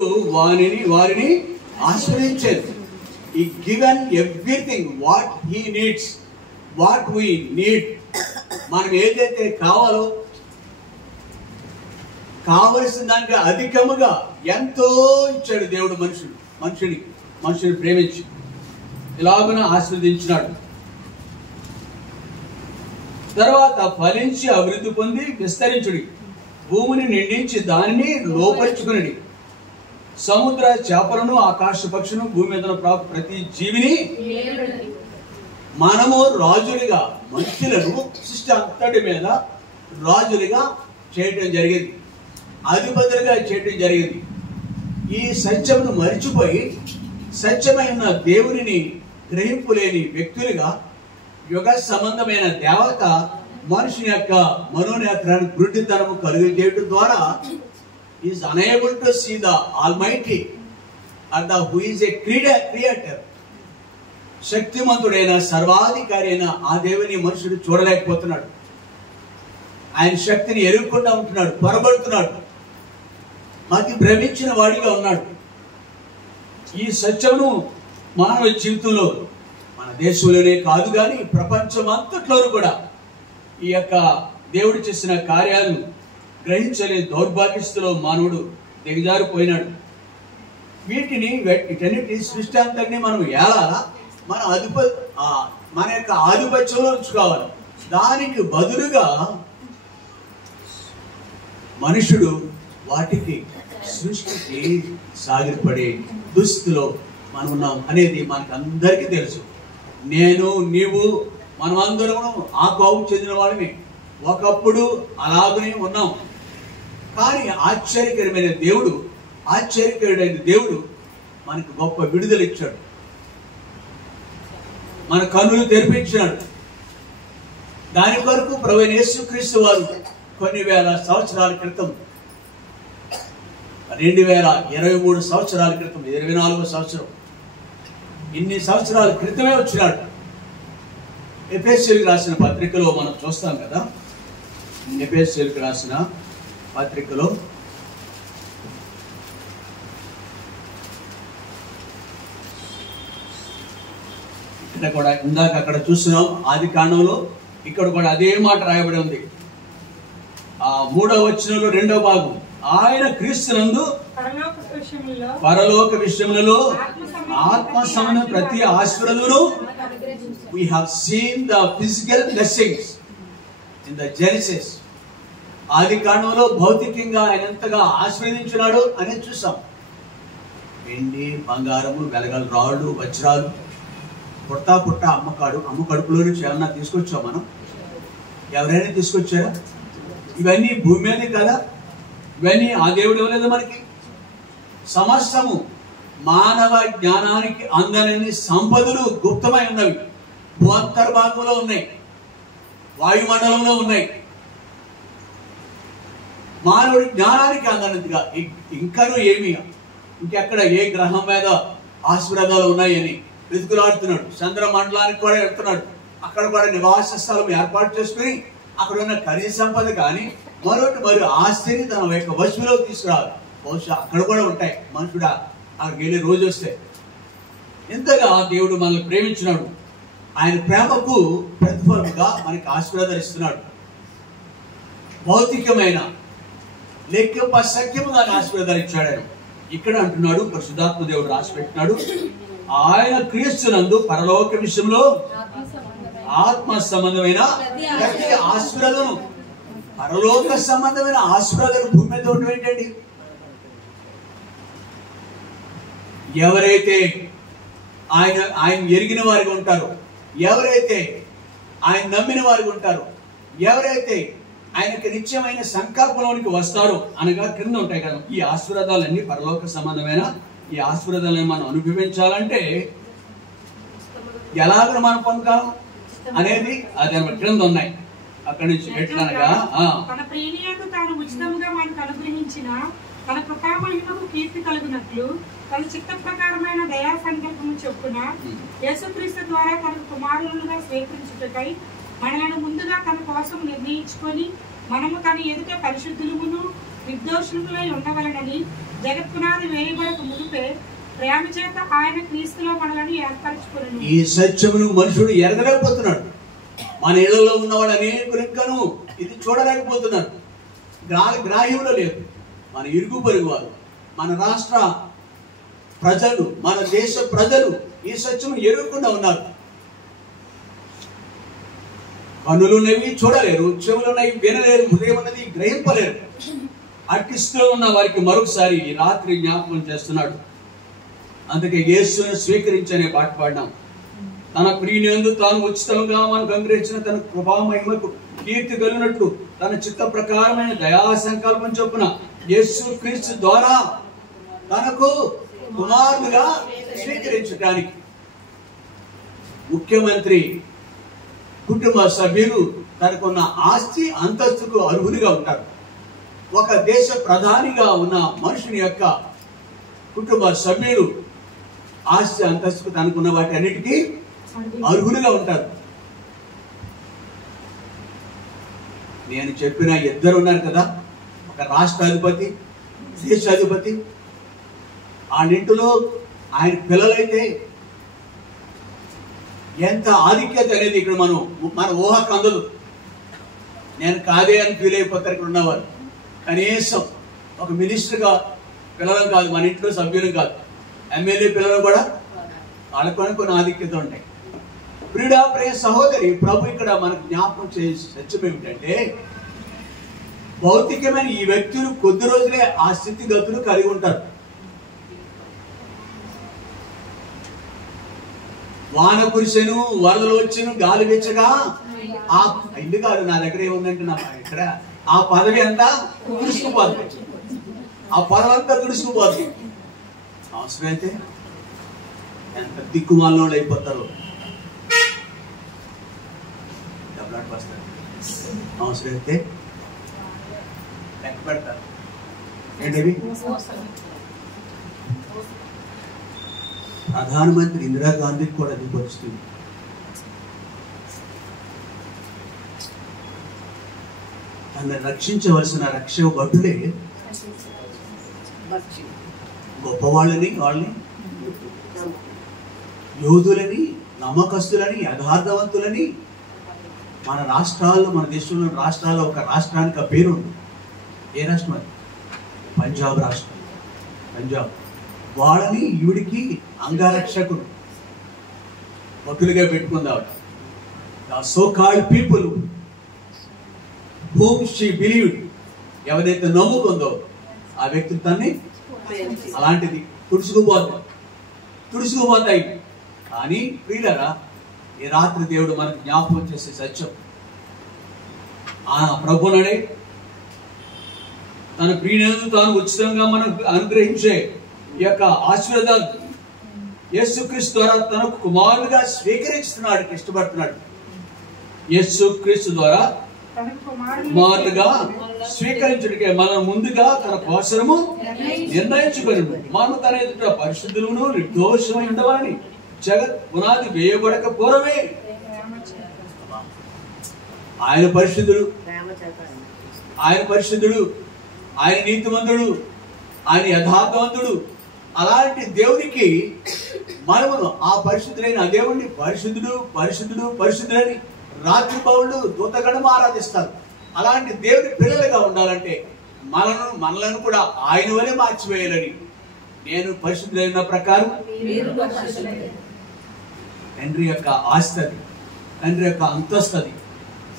వారిని ఆశ్రయించారు. He given everything what he needs, what we need. మనం ఏదైతే కావాలో కావలసిన దానికి అధికముగా ఎంతో ఇచ్చాడు దేవుడు. మనుషుని ప్రేమించి ఇలాగున ఆశీర్వదించినాడు. తర్వాత ఫలించి అభివృద్ధి పొంది విస్తరించుడి, భూమిని నిండించి దానిని లోపరుచుకుని, సముద్ర చేపలను ఆకాశ పక్షులను భూమి మీద ప్రతి జీవిని మనము రాజులుగా మనుషులను సృష్టి అంతటి మీద రాజులుగా చేయటం జరిగింది, అధిపతులుగా చేయటం జరిగింది. ఈ సత్యమును మరిచిపోయి సత్యమైన దేవునిని గ్రహింపులేని వ్యక్తులుగా యుగ సంబంధమైన దేవత మనుషుని యొక్క మనోనేత్రాన్ని గుడ్డితనము కలుగు చేయడం ద్వారా is unable to see the Almighty and who is a creator. శక్తిమంతుడైన సర్వాధికారి అయిన ఆ దేవుని మనుషుడు చూడలేకపోతున్నాడు. ఆయన శక్తిని ఎరుగుకుండా ఉంటున్నాడు, పొరబడుతున్నాడు, మతి భ్రమించిన వాడిగా ఉన్నాడు. ఈ సత్యమును మానవ జీవితంలో మన దేశంలోనే కాదు కానీ ప్రపంచం అంతట్లోనూ కూడా ఈ యొక్క దేవుడు చేసిన కార్యాలను గ్రహించలే దౌర్భాగ్యస్థితిలో మానవుడు దిగజారిపోయినాడు. వీటన్నిటి సృష్టి అంతటినీ మనం ఏలాలా, మన యొక్క ఆధిపత్యంలో ఉంచుకోవాలి. దానికి బదులుగా మనుషుడు వాటికి సృష్టికి సాగిపడే దుస్థితిలో మనం ఉన్నాం అనేది మనకు అందరికీ తెలుసు. నేను, నీవు, మనమందరము ఆ కోవు చెందిన వాళ్ళమే. ఒకప్పుడు అలాగనే ఉన్నాం. కానీ ఆశ్చర్యకరమైన దేవుడు మనకు గొప్ప విడుదల ఇచ్చాడు, మన కన్నులు తెరిపించాడు. దాని కొరకు ప్రభువైన యేసుక్రీస్తు వారు కొన్ని వేల సంవత్సరాల క్రితం, 2023 సంవత్సరాల క్రితం, 24వ సంవత్సరం, ఇన్ని సంవత్సరాల క్రితమే వచ్చినాడు. ఎఫెసీయులకు రాసిన పత్రికలో మనం చూస్తాం కదా. ఎఫెసీయులకు రాసిన పత్రికలో ఇక్కడ కూడా ఇందాక అక్కడ చూస్తున్నాం ఆది కాండంలో, ఇక్కడ కూడా అదే మాట రాయబడి ఉంది. ఆ 3వ వచనంలో 2వ భాగం, ఆయన క్రీస్తునందు పరలోక విషయములలో ఆత్మ సంబంధ ప్రతి ఆశీర్వాదమును we have seen the physical blessings in the Genesis. ఆది కాండంలో భౌతికంగా ఆయన ఎంతగా ఆశీర్వదించినాడు అనేది చూసాం. వెండి, బంగారము, వెలగల రాళ్ళు, వజ్రాలు, పుట్ట అమ్మ కడుపులో నుంచి ఏమన్నా తీసుకొచ్చాం మనం? ఎవరైనా తీసుకొచ్చారా? ఇవన్నీ భూమి మీదే కదా. ఇవన్నీ ఆ దేవుడు ఇవ్వలేదు మనకి. సమస్తము మానవ జ్ఞానానికి అందనన్ని సంపదలు గుప్తమై ఉన్నవి, భూంతర్భాగంలో ఉన్నాయి, వాయుమండలంలో ఉన్నాయి. మానవుడి జ్ఞానానికి అందనంతగా ఇంకనూ ఏమి, ఇంకెక్కడ ఏ గ్రహం మీద ఆశీర్వాదాలు ఉన్నాయని వెతుకులాడుతున్నాడు. చంద్రమండలానికి కూడా వెళ్తున్నాడు. అక్కడ కూడా నివాస స్థలం ఏర్పాటు చేసుకుని అక్కడ ఉన్న ఖనిజ సంపద కానీ మరో ఆస్తిని తన యొక్క వశువులో తీసుకురావాలి. బహుశా అక్కడ కూడా ఉంటాయి. మనుషుడు అక్కడికి వెళ్ళే రోజు వస్తే. ఇంతగా దేవుడు మనల్ని ప్రేమించినాడు. ఆయన ప్రేమకు ప్రతిఫలముగా మనకి ఆశీర్వాదాలు ఇస్తున్నాడు. భౌతికమైన లెక్కింప సఖ్యముగా ఆశీర్వాదాలు ఇచ్చాడు. ఆయన ఇక్కడ అంటున్నాడు, పరిశుద్ధాత్మ దేవుడు రాసి పెట్టినాడు, ఆయన క్రీస్తునందు పరలోక విషయంలో ఆత్మ సంబంధమైన ప్రతి ఆశీర్వాదం, పరలోక సంబంధమైన ఆశీర్వాదాలు భూమి మీద ఉండడం ఏంటండి? ఎవరైతే ఆయన ఎరిగిన వారిగా ఉంటారో, ఎవరైతే ఆయన నమ్మిన వారిగా ఉంటారో, ఎవరైతే ఆయనకి నిత్యమైన సంకల్పంలోనికి వస్తారో, అనగా క్రింద ఉంటాయి కదా ఈ ఆశీర్వాదాలన్నీ, పరలోక సంబంధమైన ఈ ఆశీర్వాదాలను మనం అనుభవించాలంటే ఎలాగ మనం పొందుతాం అనేది అది క్రింద ఉన్నాయి. అక్కడి నుంచి ఎట్లనగా తన ప్రియనియందు తాను ఉచితముగా మనకు అనుగ్రహించిన తన కృపామహిమకు కీర్తి కలుగునట్లు తన చిత్త ప్రకారమైన దయా సంకల్పము చొప్పున యేసుక్రీస్తు ద్వారా తన కుమారులుగా స్వీకరించుటకై మనలను ముందుగా తన కోసం నిర్ణయించుకొని మనము తన ఎదుట పరిశుద్ధులమును నిర్దోషులై ఉండవలనని జగత్పునాది వేయబడక మునిపే ప్రేమ చేత ఆయన క్రీస్తులో మనల్ని ఏర్పరచుకున్నాడు. ఈ సత్యమును మనుషుడు ఎరగలేకపోతున్నాడు. మన ఇళ్లలో ఉన్నవాడు అనేకులు ఇంకను ఇది చూడలేకపోతున్నారు. గ్రాహ్యంలో లేదు. మన ఇరుగు పొరుగు వారు, మన రాష్ట్ర ప్రజలు, మన దేశ ప్రజలు ఈ సత్యం ఎరుగకుండా ఉన్నారు. కన్నులున్నవి చూడలేరు, చెవులున్నవి వినలేరు, హృదయం ఉన్నది గ్రహింపలేరు. అట్టిస్తూ ఉన్న వారికి మరొకసారి ఈ రాత్రి జ్ఞాపకం చేస్తున్నాడు. అందుకే యేసును స్వీకరించనే పాట పాడినాం. తన ప్రియునియందు తాను ఉచితంగా మనకు అనుగ్రహించిన తన కృపామహిమకు కీర్తి కలిగినట్లు తన చిత్త ప్రకారమైన దయా సంకల్పం చొప్పున యేసు క్రీస్తు ద్వారా తనకు కుమారుడుగా స్వీకరించడానికి ముఖ్యమంత్రి కుటుంబ సభ్యులు తనకున్న ఆస్తి అంతస్తుకు అర్హులుగా ఉంటారు. ఒక దేశ ప్రధానిగా ఉన్న మనుషుని యొక్క కుటుంబ సభ్యులు ఆస్తి అంతస్తుకు తనకున్న వాటి అన్నిటికీ అర్హులుగా ఉంటారు. నేను చెప్పిన ఇద్దరు ఉన్నారు కదా, ఒక రాష్ట్రాధిపతి, దేశాధిపతి. ఆ నింటిలో ఆయన పిల్లలైతే ఎంత ఆధిక్యత అనేది ఇక్కడ మన ఊహకు అందదు. నేను కాదే అని ఫీల్ అయిపోతారు ఇక్కడ ఉన్నవారు. కనీసం ఒక మినిస్టర్గా పిల్లలు కాదు, మన ఇంట్లో సభ్యులు కాదు, ఎమ్మెల్యే పిల్లలు కూడా వాళ్ళకొని కొన్ని ఆధిక్యత ఉంటాయి. ప్రియుడా, ప్రియ సహోదరి, ప్రభు ఇక్కడ మనకు జ్ఞాపకం చేసే సత్యం ఏమిటంటే, భౌతికమైన ఈ వ్యక్తులు కొద్ది రోజులే ఆ స్థితిగతులు కలిగి ఉంటారు. వాన కురిసెను, వరదలు వచ్చెను, గాలి వీచగా ఆ ఇల్లు కాదు, నా దగ్గర ఏముందంటే నా ఇక్కడ ఆ పదవి అంతా తుడుచుకుపోతుంది. ఆ పదవి అంతా తుడుచుకుపోతుంది. అవసరమైతే ఎంత దిక్కుమాలలో అయిపోతారు. అవసరమైతే లెక్క పెడతారు. ఏంటవి? ప్రధానమంత్రి ఇందిరాగాంధీకి కూడా అది పరిస్థితి. తనని రక్షించవలసిన రక్షణ భటులే గొప్పవాళ్ళని, వాళ్ళని యోధులని, నమ్మకస్తులని, యథార్థవంతులని మన రాష్ట్రాల్లో, మన దేశంలో రాష్ట్రాల్లో ఒక రాష్ట్రానికి ఆ పేరు ఉంది. ఏ రాష్ట్రం అది? పంజాబ్ రాష్ట్రం. పంజాబ్ వాళ్ళని ఈవిడికి అంగరక్షకుడు భక్తులుగా పెట్టుకుందాం. So called people whom she believed, ఎవరైతే నమ్ముకుందో ఆ వ్యక్తి తన్ని అలాంటిది తుడుచుకుపోతాయి. కానీ ప్రియులారా, ఈ రాత్రి దేవుడు మనకు జ్ఞాపకం చేసే సత్యం, ఆ ప్రభువునే తన ప్రియునియందు తాను ఉచితంగా మనకు అనుగ్రహించే ఈ యొక్క ఆశీర్వాదాలు యేసుక్రీస్తు ద్వారా తనకు కుమారుడుగా స్వీకరిస్తున్నాడు, ఇష్టపడుతున్నాడు. యేసుక్రీస్తు ద్వారా కుమారుడుగా స్వీకరించుడికే మనం ముందుగా తన కోసము నిర్ణయించుకొని మనం తన ఎదుట పరిశుద్ధులను నిర్దోషమై ఉండవాలని జగత్ పునాది వేయబడక పూర్వమే ఆయన పరిశుద్ధుడు, ఆయన నీతిమంతుడు, ఆయన యథార్థవంతుడు. అలాంటి దేవునికి మనము ఆ పరిశుద్ధులైన ఆ దేవుడిని పరిశుద్ధుడని రాత్రి పౌరులు దూతగణం ఆరాధిస్తారు. అలాంటి దేవుడి పిల్లలుగా ఉండాలంటే మనలను కూడా ఆయన వలె మార్చివేయాలని, నేను పరిశుద్ధులైన ప్రకారం తండ్రి యొక్క ఆస్తి అది, తండ్రి యొక్క అంతస్తు అది,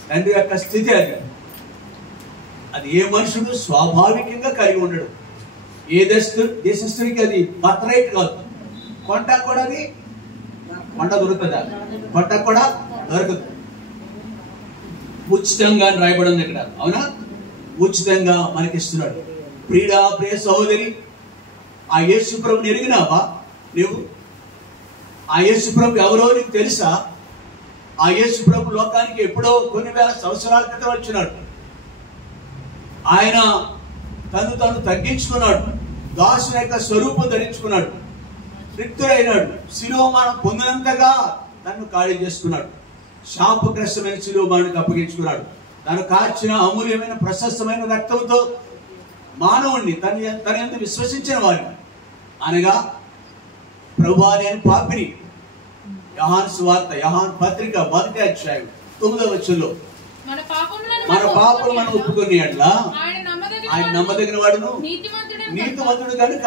తండ్రి యొక్క స్థితి అది ఏ మనుషుడు స్వాభావికంగా కలిగి ఉండడు. ఏ దేశస్తుడికి అది బర్త్రైట్ కాదు. కొంట కూడా అది కొంట దొరుకుతుందా? కొంట కూడా దొరకదు. ఉచితంగా రాయబడింది ఇక్కడ, అవునా? ఉచితంగా మనకిస్తున్నాడు. ప్రియ సహోదరి, ఆ యేసు ప్రభుని ఎరిగినావా నువ్వు? ఆ యేసు ప్రభు ఎవరో నీకు తెలుసా? ఆ యేసు ప్రభు లోకానికి ఎప్పుడో కొన్ని వేల సంవత్సరాల క్రితం వచ్చినాడు. ఆయన తను తగ్గించుకున్నాడు, దాసుని యొక్క స్వరూపం ధరించుకున్నాడు, రిక్తుడైనాడు, శిలోమానం పొందినంతగా తను ఖాళీ చేసుకున్నాడు, శాపగ్రస్తమైన శిలోమానికి అప్పగించుకున్నాడు. తను కార్చిన అమూల్యమైన ప్రశస్తమైన రక్తంతో మానవుణ్ణి తన యందు విశ్వసించిన వారిని, అనగా ప్రభువా నేను పాపిని. యోహాను సువార్త, యోహాను పత్రిక 1వ అధ్యాయం 9వ వచనంలో మన పాపములను మనం ఒప్పుకుని అట్లా ఆయన నమ్మదగిన వాడును నీతిమంతుడు కనుక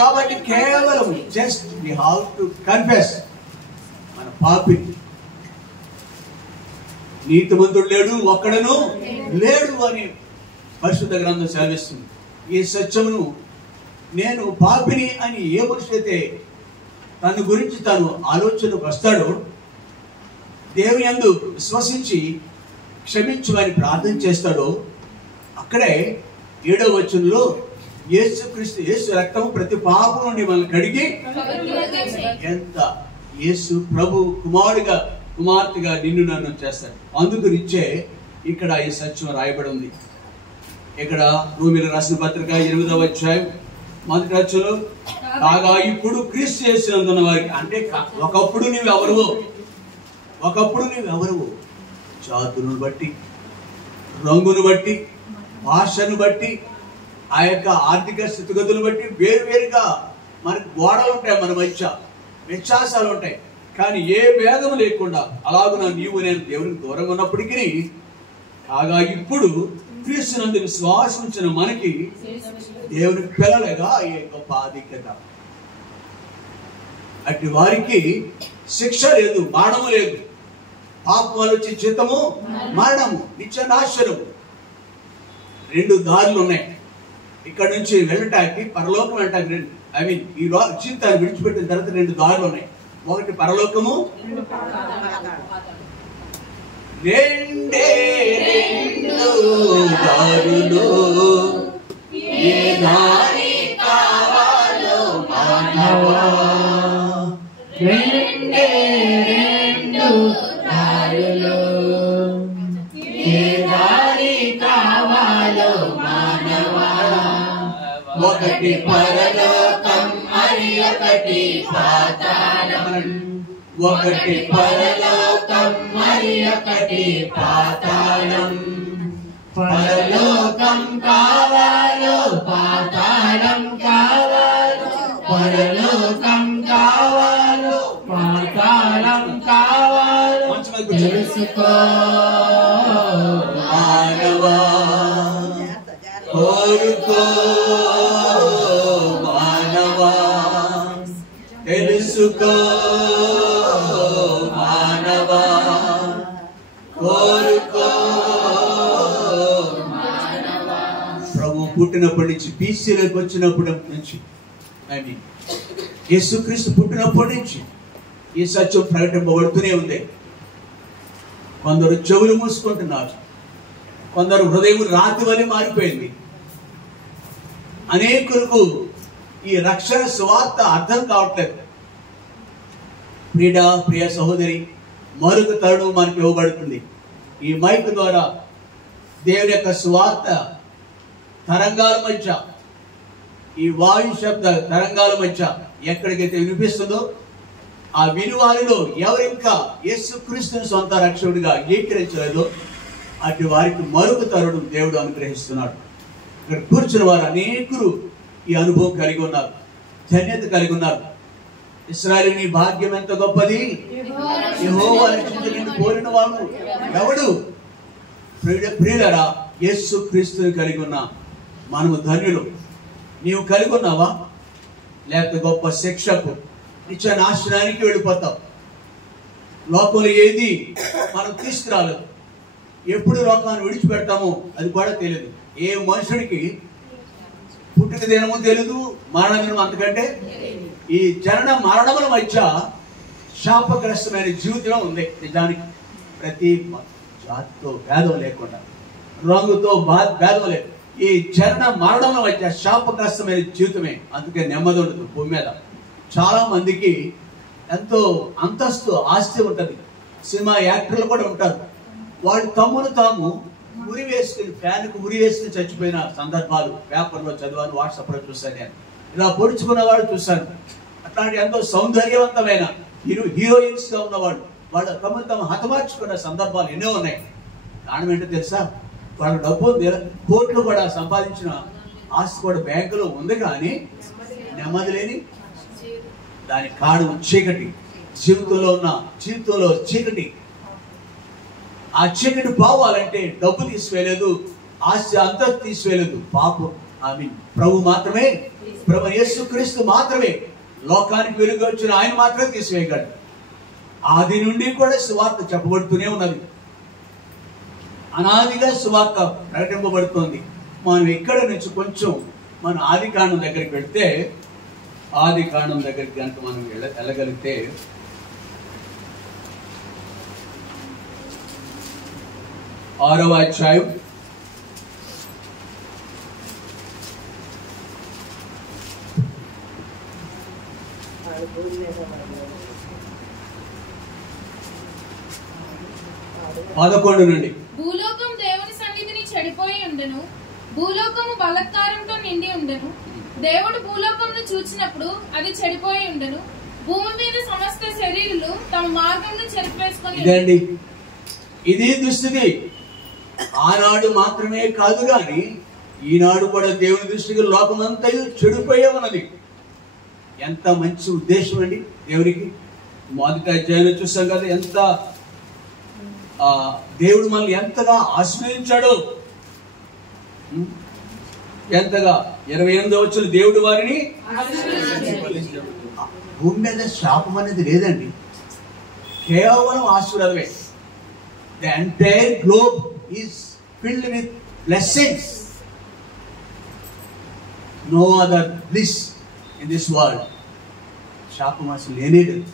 కాబట్టి కేవలం just we have to confess మన పాపిని. నీతిమంతుడు లేడు, ఒక్కడను లేడు అని పరిశుద్ధ గ్రంథం సెలవిస్తుంది. ఈ సత్యమును నేను పాపిని అని ఏ మనిషి అయితే తన గురించి తాను ఆలోచనకు వస్తాడో, దేవుని యందు విశ్వసించి క్షమించమని ప్రార్థన చేస్తాడో, అక్కడే 7వ వచనంలో యేసు రక్తము ప్రతి పాపం నుండి మనల్ని కడిగి ఎంత యేసు ప్రభు కుమార్తెగా నిన్ను నన్ను చేస్తాడు. అందుగురించే ఇక్కడ ఈ సత్యం రాయబడి ఉంది. ఇక్కడ రోమీయులకు రాసిన పత్రిక 8వ అధ్యాయం 1వ వచనంలో కాగా ఇప్పుడు క్రీస్తు యేసునందున్న వారికి, అంటే ఒకప్పుడు నీవెవరువో జాతులను బట్టి, రంగును బట్టి, భాషను బట్టి, ఆ యొక్క ఆర్థిక స్థితిగతులు బట్టి వేరువేరుగా మనకు గోడలు ఉంటాయి, మన మధ్య వ్యత్యాసాలు ఉంటాయి. కానీ ఏ భేదము లేకుండా అలాగున నీవు నేను దేవునికి దూరంగా ఉన్నప్పటికీ, కాగా ఇప్పుడు క్రీస్తునందు విశ్వాసం ఉంచిన మనకి దేవునికి పిల్లలుగా ఏ గొప్ప ఆధిక్యత. అట్టి వారికి శిక్ష లేదు, మరణము లేదు. పాపం వల్ల వచ్చే జీతము మరణము, నిత్య నాశనము. 2 దారులు ఉన్నాయి. ఇక్కడ నుంచి వెళ్ళటానికి, పరలోకం వెళ్ళటానికి ఈ జీవితాన్ని విడిచిపెట్టిన తర్వాత 2 దారులు ఉన్నాయి. ఒకటి పరలోకము, రెండే 2 దారులు. ఏ దారి కావాలో మానవా, రెండే 2 దారులు. ఏ దారి కావాలో మానవా, ఒకటి పరలోకం మరి ఒకటి పాతాళం. ఒకటి పరలోకం మరి ఒకటి పాతాళం. పరలోకం కావాలో పాతాళం కావాలో, పరలోకం కావాలో పాతాళం కావాలో తెలుసుకో మానవా, కోరుకో మానవా, తెలుసుకో మానవా, కోరుకో మానవా. ప్రభు పుట్టినప్పటి నుంచి, బీసీలోకి వచ్చినప్పటి నుంచి, యేసుక్రీస్తు పుట్టినప్పటి నుంచి ఈ సత్యం ప్రకటింపబడుతూనే ఉంది. కొందరు చెవులు మూసుకుంటున్నారు, కొందరు హృదయం రాతి వలె మారిపోయింది. అనేకులకు ఈ రక్షణ సువార్త అర్థం కావట్లేదు. ప్రియ సహోదరి, మరొక తరుణం మనకి ఇవ్వబడుతుంది. ఈ మైక్ ద్వారా దేవుని యొక్క సువార్త తరంగాల మధ్య, ఈ వాయు శబ్ద తరంగాల మధ్య ఎక్కడికైతే వినిపిస్తుందో, ఆ వినివారిలో ఎవరు ఇంకా యేసుక్రీస్తుని సొంత రక్షకుడిగా అంగీకరించలేదో అటు వారికి మరొక తరుణం దేవుడు అనుగ్రహిస్తున్నాడు. ఇక్కడ కూర్చున్న వారు అనేకులు ఈ అనుభవం కలిగి ఉన్నారు, ధన్యత కలిగి ఉన్నారు. ఇశ్రాయేలు నీ భాగ్యం ఎంత గొప్పది, యెహోవా రక్షించి నిన్ను కోరిన వాడు ఎవడు? ప్రియులరా, యేసుక్రీస్తుని కలిగి ఉన్న మనము ధన్యులు. నీవు కలిగి ఉన్నావా? లేకపోతే గొప్ప శిక్షకు, నిత్య నాశనానికి వెళ్ళిపోతావు. లోకంలో ఏది మనం తీసుకురాలేదు. ఎప్పుడు లోకాన్ని విడిచిపెడతామో అది కూడా తెలియదు. ఏ మనుషుడికి పుట్టిన దినము తెలియదు, మరణ దినం అంతకంటే. ఈ జనన మరణముల మధ్య శాపగ్రస్తమైన జీవితం ఉంది. నిజానికి ప్రతి జాతితో భేదం లేకుండా, రంగుతో భేదం లేదు. ఈ జనన మరణముల మధ్య శాపగ్రస్తమైన జీవితమే. అందుకే నెమ్మది ఉండదు భూమి మీద. చాలా మందికి ఎంతో అంతస్తు, ఆస్తి ఉంటుంది. సినిమా యాక్టర్లు కూడా ఉంటారు. వాళ్ళు తమ్మును తాము ఉరి వేసుకుని, ఫ్యాన్కు ఉరి వేసుకుని చచ్చిపోయిన సందర్భాలు పేపర్లో చదివాను, వాట్సాప్లో చూశాను. నేను ఇలా పొడుచుకున్న వాళ్ళు చూశాను. అట్లాంటి ఎంతో సౌందర్యవంతమైన హీరోయిన్స్ గా ఉన్నవాళ్ళు వాళ్ళ తమను తాము హతమార్చుకున్న సందర్భాలు ఎన్నో ఉన్నాయి. కారణం ఏంటో తెలుసా? వాళ్ళ డబ్బు కోట్లు కూడా సంపాదించిన ఆస్తి కూడా బ్యాంకులో ఉంది, కానీ నెమ్మది లేని దాని కారణం చీకటి. జీవితంలో చీకటి. ఆ చీకటి పోవాలంటే డబ్బు తీసివేయలేదు, ఆస్తి అంతా తీసివేయలేదు. పాపం ప్రభు మాత్రమే, ప్రభు యేసుక్రీస్తు మాత్రమే లోకానికి వెలుగు వచ్చిన ఆయన మాత్రమే తీసివేయగలడు. ఆది నుండి కూడా సువార్త చెప్పబడుతూనే ఉన్నది. అనాదిగా సువార్త ప్రకటింపబడుతోంది. మనం ఇక్కడ నుంచి కొంచెం మన ఆది కాండం దగ్గరికి వెళ్తే, ఆది కాండం దగ్గరికి కనుక మనం వెళ్ళగలిగితే 6వ అధ్యాయం 11 నుండి. భూలోకం దేవుని సన్నిధిని చెడిపోయి ఉండెను, భూలోకము బలత్కారంతో నిండి ఉండెను. దేవుడు భూలోకమును చూచినప్పుడు అది చెడిపోయి ఉండెను, భూమి మీద సమస్త శరీరులు తమ మార్గంను చెరిపేసుకొని. ఇదండి, ఇది దుస్థితి. ఆనాడు మాత్రమే కాదు గాని ఈనాడు కూడా దేవుని దృష్టికి లోకమంతా చెడిపోయే ఉన్నది. ఎంత మంచి ఉద్దేశం అండి దేవునికి. మొదటి అధ్యాయంలో చూస్తాం కదా, ఎంత దేవుడు మనల్ని ఎంతగా ఆశీర్వదించాడు. ఎంతగా 28వ వచనం, దేవుడు వారిని భూమి మీద శాపం అనేది లేదండి, కేవలం ఆశీర్వాదమే. The entire globe is filled with blessings. No other bliss in this world. శాపం అసలు లేనే లేదు.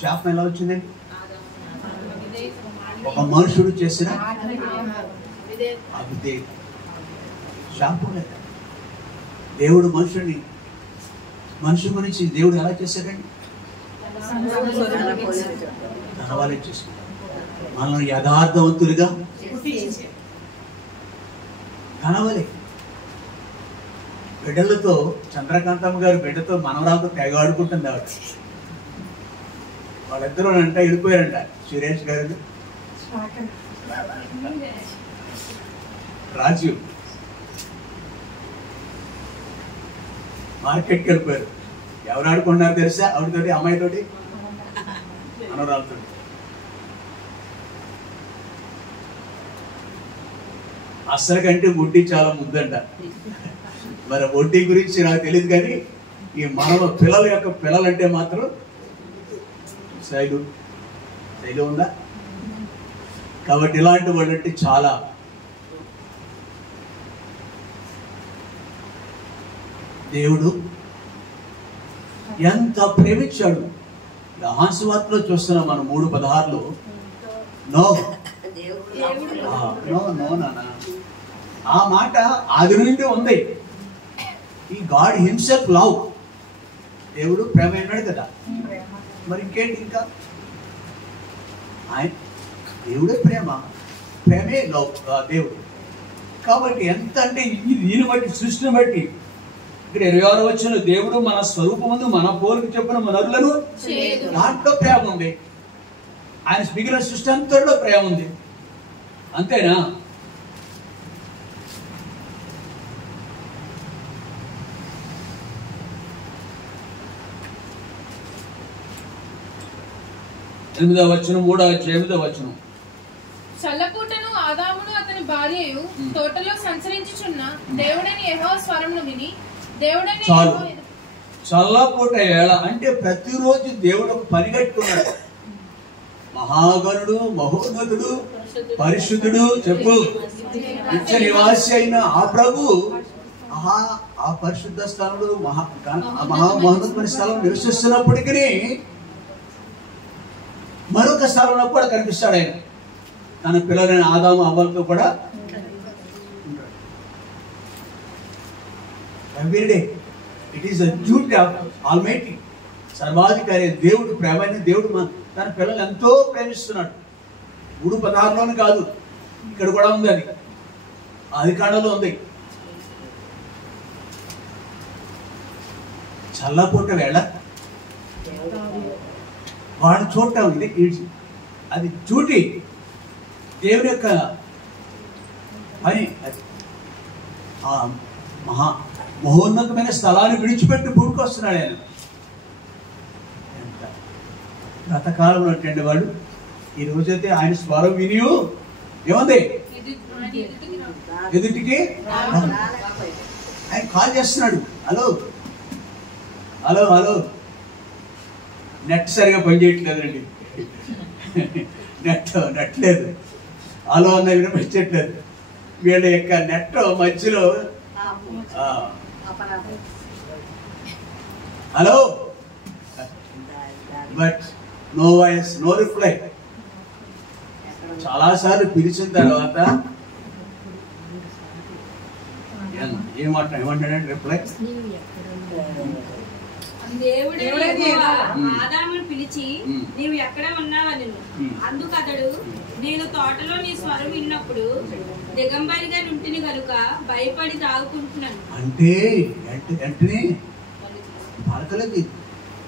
శాపం ఎలా వచ్చిందండి? ఒక మనుషుడు చేసిన అవిధేయత. శాపం లేదా? దేవుడు మనిషి గురించి దేవుడు ఎలా చేశాడండి? తనవాలే చేసుకున్నాడు. మనల్ని యథార్థవంతులుగా కనవలే. బిడ్డలతో, చంద్రకాంతమ్మ గారు బిడ్డతో మనవరాలతో తెగాడుకుంటుంది ఆవిడ. వాళ్ళిద్దరూ అంట వెళ్ళిపోయారంట. సురేష్ గారు, రాజు మార్కెట్కి వెళ్ళిపోయారు. ఎవరు ఆడుకున్నారు తెలుసా? ఆవిడతోటి, అమ్మాయితోటి, మనవరాలతో. అస్సలు కంటే బొడ్డి చాలా ముద్దంట. మరి బొడ్డి గురించి నాకు తెలియదు, కానీ ఈ మనవ పిల్లల యొక్క పిల్లలంటే మాత్రం శైలు ఉందా? కాబట్టి ఇలాంటి వాళ్ళు అంటే చాలా. దేవుడు ఎంత ప్రేమించాడు. యోహాను సువార్తలో చూస్తున్నాం మనం 3:16. నో నాన్న, ఆ మాట ఆది నుండి ఉంది. ఈ గాడ్ హిమ్సెల్ఫ్ లవ్. దేవుడు ప్రేమ అన్నాడు కదా, మరి ఇంకేంటి? ఇంకా ఆయన దేవుడే ప్రేమే లవ్ దేవుడు. కాబట్టి ఎంత అంటే దీన్ని బట్టి, సృష్టిని బట్టి, ఇక్కడ 26వ వచనంలో దేవుడు మన స్వరూపమందు మన పోలిక చొప్పున నరులను, దాంట్లో ప్రేమ ఉంది. ఆయన మిగిలిన సృష్టి అంతలో ప్రేమ ఉంది. అంతేనా? ఎనిమిదవ వచనం, 3వ అధ్యాయం 8వ వచనం. చల్లపూటను ఆదామును అతని భార్యయు తోటలో సంచరించుచున్న దేవుడని యెహోవా స్వరమును విని, దేవుడని చల్లపూట వేళ అంటే ప్రతిరోజు దేవుడు పని కట్టుకున్నాడు. మహాగణుడు, మహోన్నతుడు, పరిశుద్ధుడు, చెప్పు, నిత్య నివాసి అయిన ఆ ప్రభు ఆ పరిశుద్ధ స్థలంలో మహోన్నతమైన స్థలం నివసిస్తున్నప్పటికీ మరొక స్థలంలో కూడా కనిపిస్తాడు. ఆయన తన పిల్లలైన ఆదాము అవ్వలతో కూడా everyday. It is the duty of almighty. సర్వాధికారి దేవుడు, ప్రేమైన దేవుడు తన పిల్లలు ఎంతో ప్రేమిస్తున్నాడు. 3:16లోనే కాదు, ఇక్కడ కూడా ఉంది. అది ఆది కాండంలో ఉంది. చల్లపూట వేళ వాడు చూడటం, ఇది అది డ్యూటీ. దేవుని యొక్క పని అది. ఆ మహోన్నతమైన స్థలాన్ని విడిచిపెట్టి భూమికి వస్తున్నాడు ఆయన. ఎంత గతకాలంలో అంటే వాడు ఈ రోజైతే ఆయన స్వరం విని ఏముంది ఎదుటికి ఆయన కాల్ చేస్తున్నాడు. Hello hello hello. నెట్ సరిగా పనిచేయట్లేదండి. నెట్ లేదు. హలో అన్న వినిపించట్లేదు. వీళ్ళ యొక్క నెట్ మధ్యలో hello but no voice, no reply. చాలాసార్లు పిలిచిన తర్వాత ఏమంటాడంటే రిప్లై ఆదామును పిలిచి నీవు ఎక్కడ ఉన్నావని, అందుకు అతడు నేను తోటలో నీ స్వరం విన్నప్పుడు దిగంబరిగా నుంటిని కనుక భయపడి తాగుకుంటున్నాను అంటే వెంటనే పలకలేదు.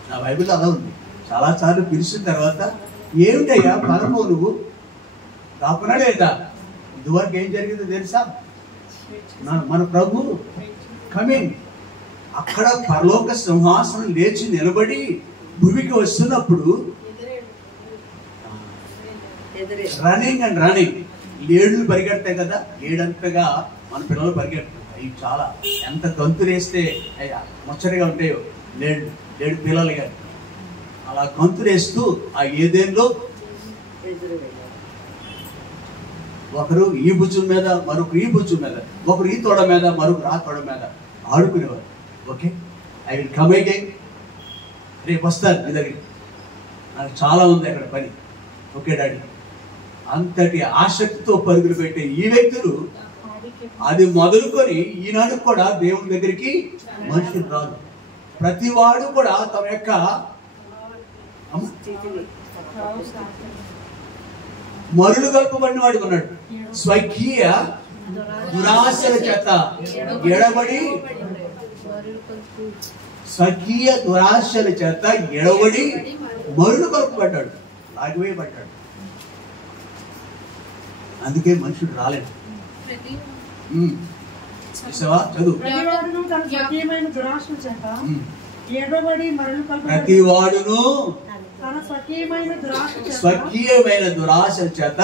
నా బైబిల్ అలా ఉంది. చాలా సార్లు పిలిచిన తర్వాత ఏమిటయ్యా పలకో నువ్వు కాకున్నా లేదా? ఇదివరకు ఏం జరిగిందో తెలుసా? మన ప్రభు కమింగ్ అక్కడ పరలోక సింహాసనం లేచి నిలబడి భూమికి వస్తున్నప్పుడు రన్నింగ్ అండ్ రన్నింగ్ లేడులు పరిగెడతాయి కదా, లేడంతగా మన పిల్లలు పరిగెడతాయి. అవి చాలా ఎంత గంతులేస్తే ముచ్చటగా ఉంటాయో లేడు పిల్లలు కానీ అలా గంతులేస్తూ ఆ ఏదేంలో ఒకరు ఈ భుజం మీద, మరొకరు ఈ భుజం మీద, ఒకరు ఈ తోడ మీద, మరొకరు ఆ తోడ మీద ఆడుకునేవారు. Okay, I will come again, రేపు వస్తాను మీ దగ్గర, నాకు చాలా ఉంది అక్కడ పని. Okay daddy. అంతటి ఆసక్తితో పరుగులు పెట్టే ఈ వ్యక్తులు అది మొదలుకొని ఈనాడు కూడా దేవుని దగ్గరికి మనుషులు రాదు. ప్రతి వాడు కూడా తమ యొక్క మరులు కలుపబడిన వాడు ఉన్నాడు. స్వకీయ దురాశల చేత ఎడబడి, స్వకీయ దురాశల చేత ఎడబడి మరులు కలుపబడ్డాడు, లాగివేయబడ్డాడు. అందుకే మనుషుడు రాలేదు. చదువు. ప్రతి వాడును స్వకీయమైన దురాశ చేత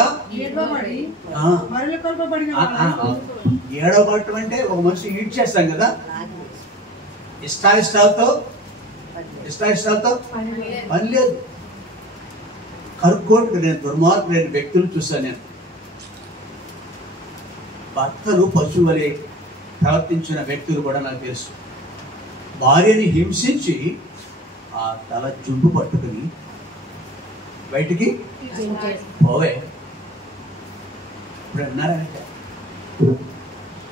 ఏడవబడటం అంటే ఒక మనిషి ఈడ్ చేస్తాం కదా, ఇష్టాయిష్టాలతో పని లేదు. కరుక్కోటుకు నేను దుర్మార్గులైన వ్యక్తులు చూశాను. నేను భర్తలు పశువు వలె ప్రవర్తించిన వ్యక్తులు కూడా నాకు తెలుసు. భార్యని హింసించి ఆ తల జుంపు పట్టుకుని బయటికి పోవే. ఇప్పుడు అన్నారంటే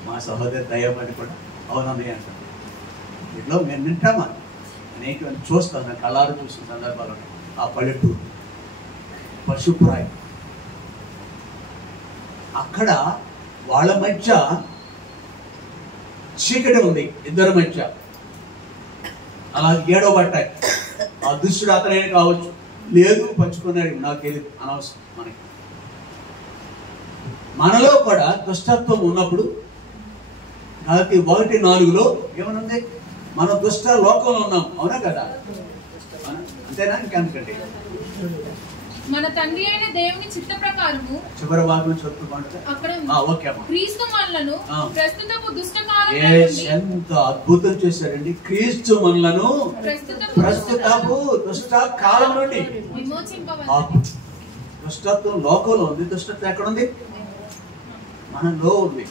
మా సహోదరి దయ్యమని కూడా అవునన్నయ్య అంటారు. వీటిలో మేము వింటామా అనేక చూస్తాను, నేను కళ్ళారు చూసిన సందర్భాలు. ఆ పల్లెటూరు పశుప్రాయం, అక్కడ వాళ్ళ మధ్య చీకటి ఉంది, ఇద్దరి మధ్య. అలా ఏడవబట్టాయి. ఆ దుష్టుడు అతనైనా కావచ్చు, లేదు పంచుకున్నాడు, నాకు తెలియదు, అనవసరం. మనలో కూడా దుష్టత్వం ఉన్నప్పుడు 1:4 ఏమనుంది? మనం దుష్ట లోకంలో ఉన్నాం, అవునా కదా? అంతేనా? ఇంకెందుకండి? మన తండ్రి అయిన దేవుని చిత్త ప్రకారము చివరి వాక్యం చదువుకుంటే క్రీస్తు మనలను ప్రస్తుతపు దుష్టకాలం ఎంత అద్భుతం చేశారండి. క్రీస్తు మనలను ప్రస్తుతపు దుష్ట కాలం నుండి విమోచింపవలెను. దుష్టత్వం లోకంలో ఉంది, దుష్టత్వం ఎక్కడుంది? మనలో ఉంది.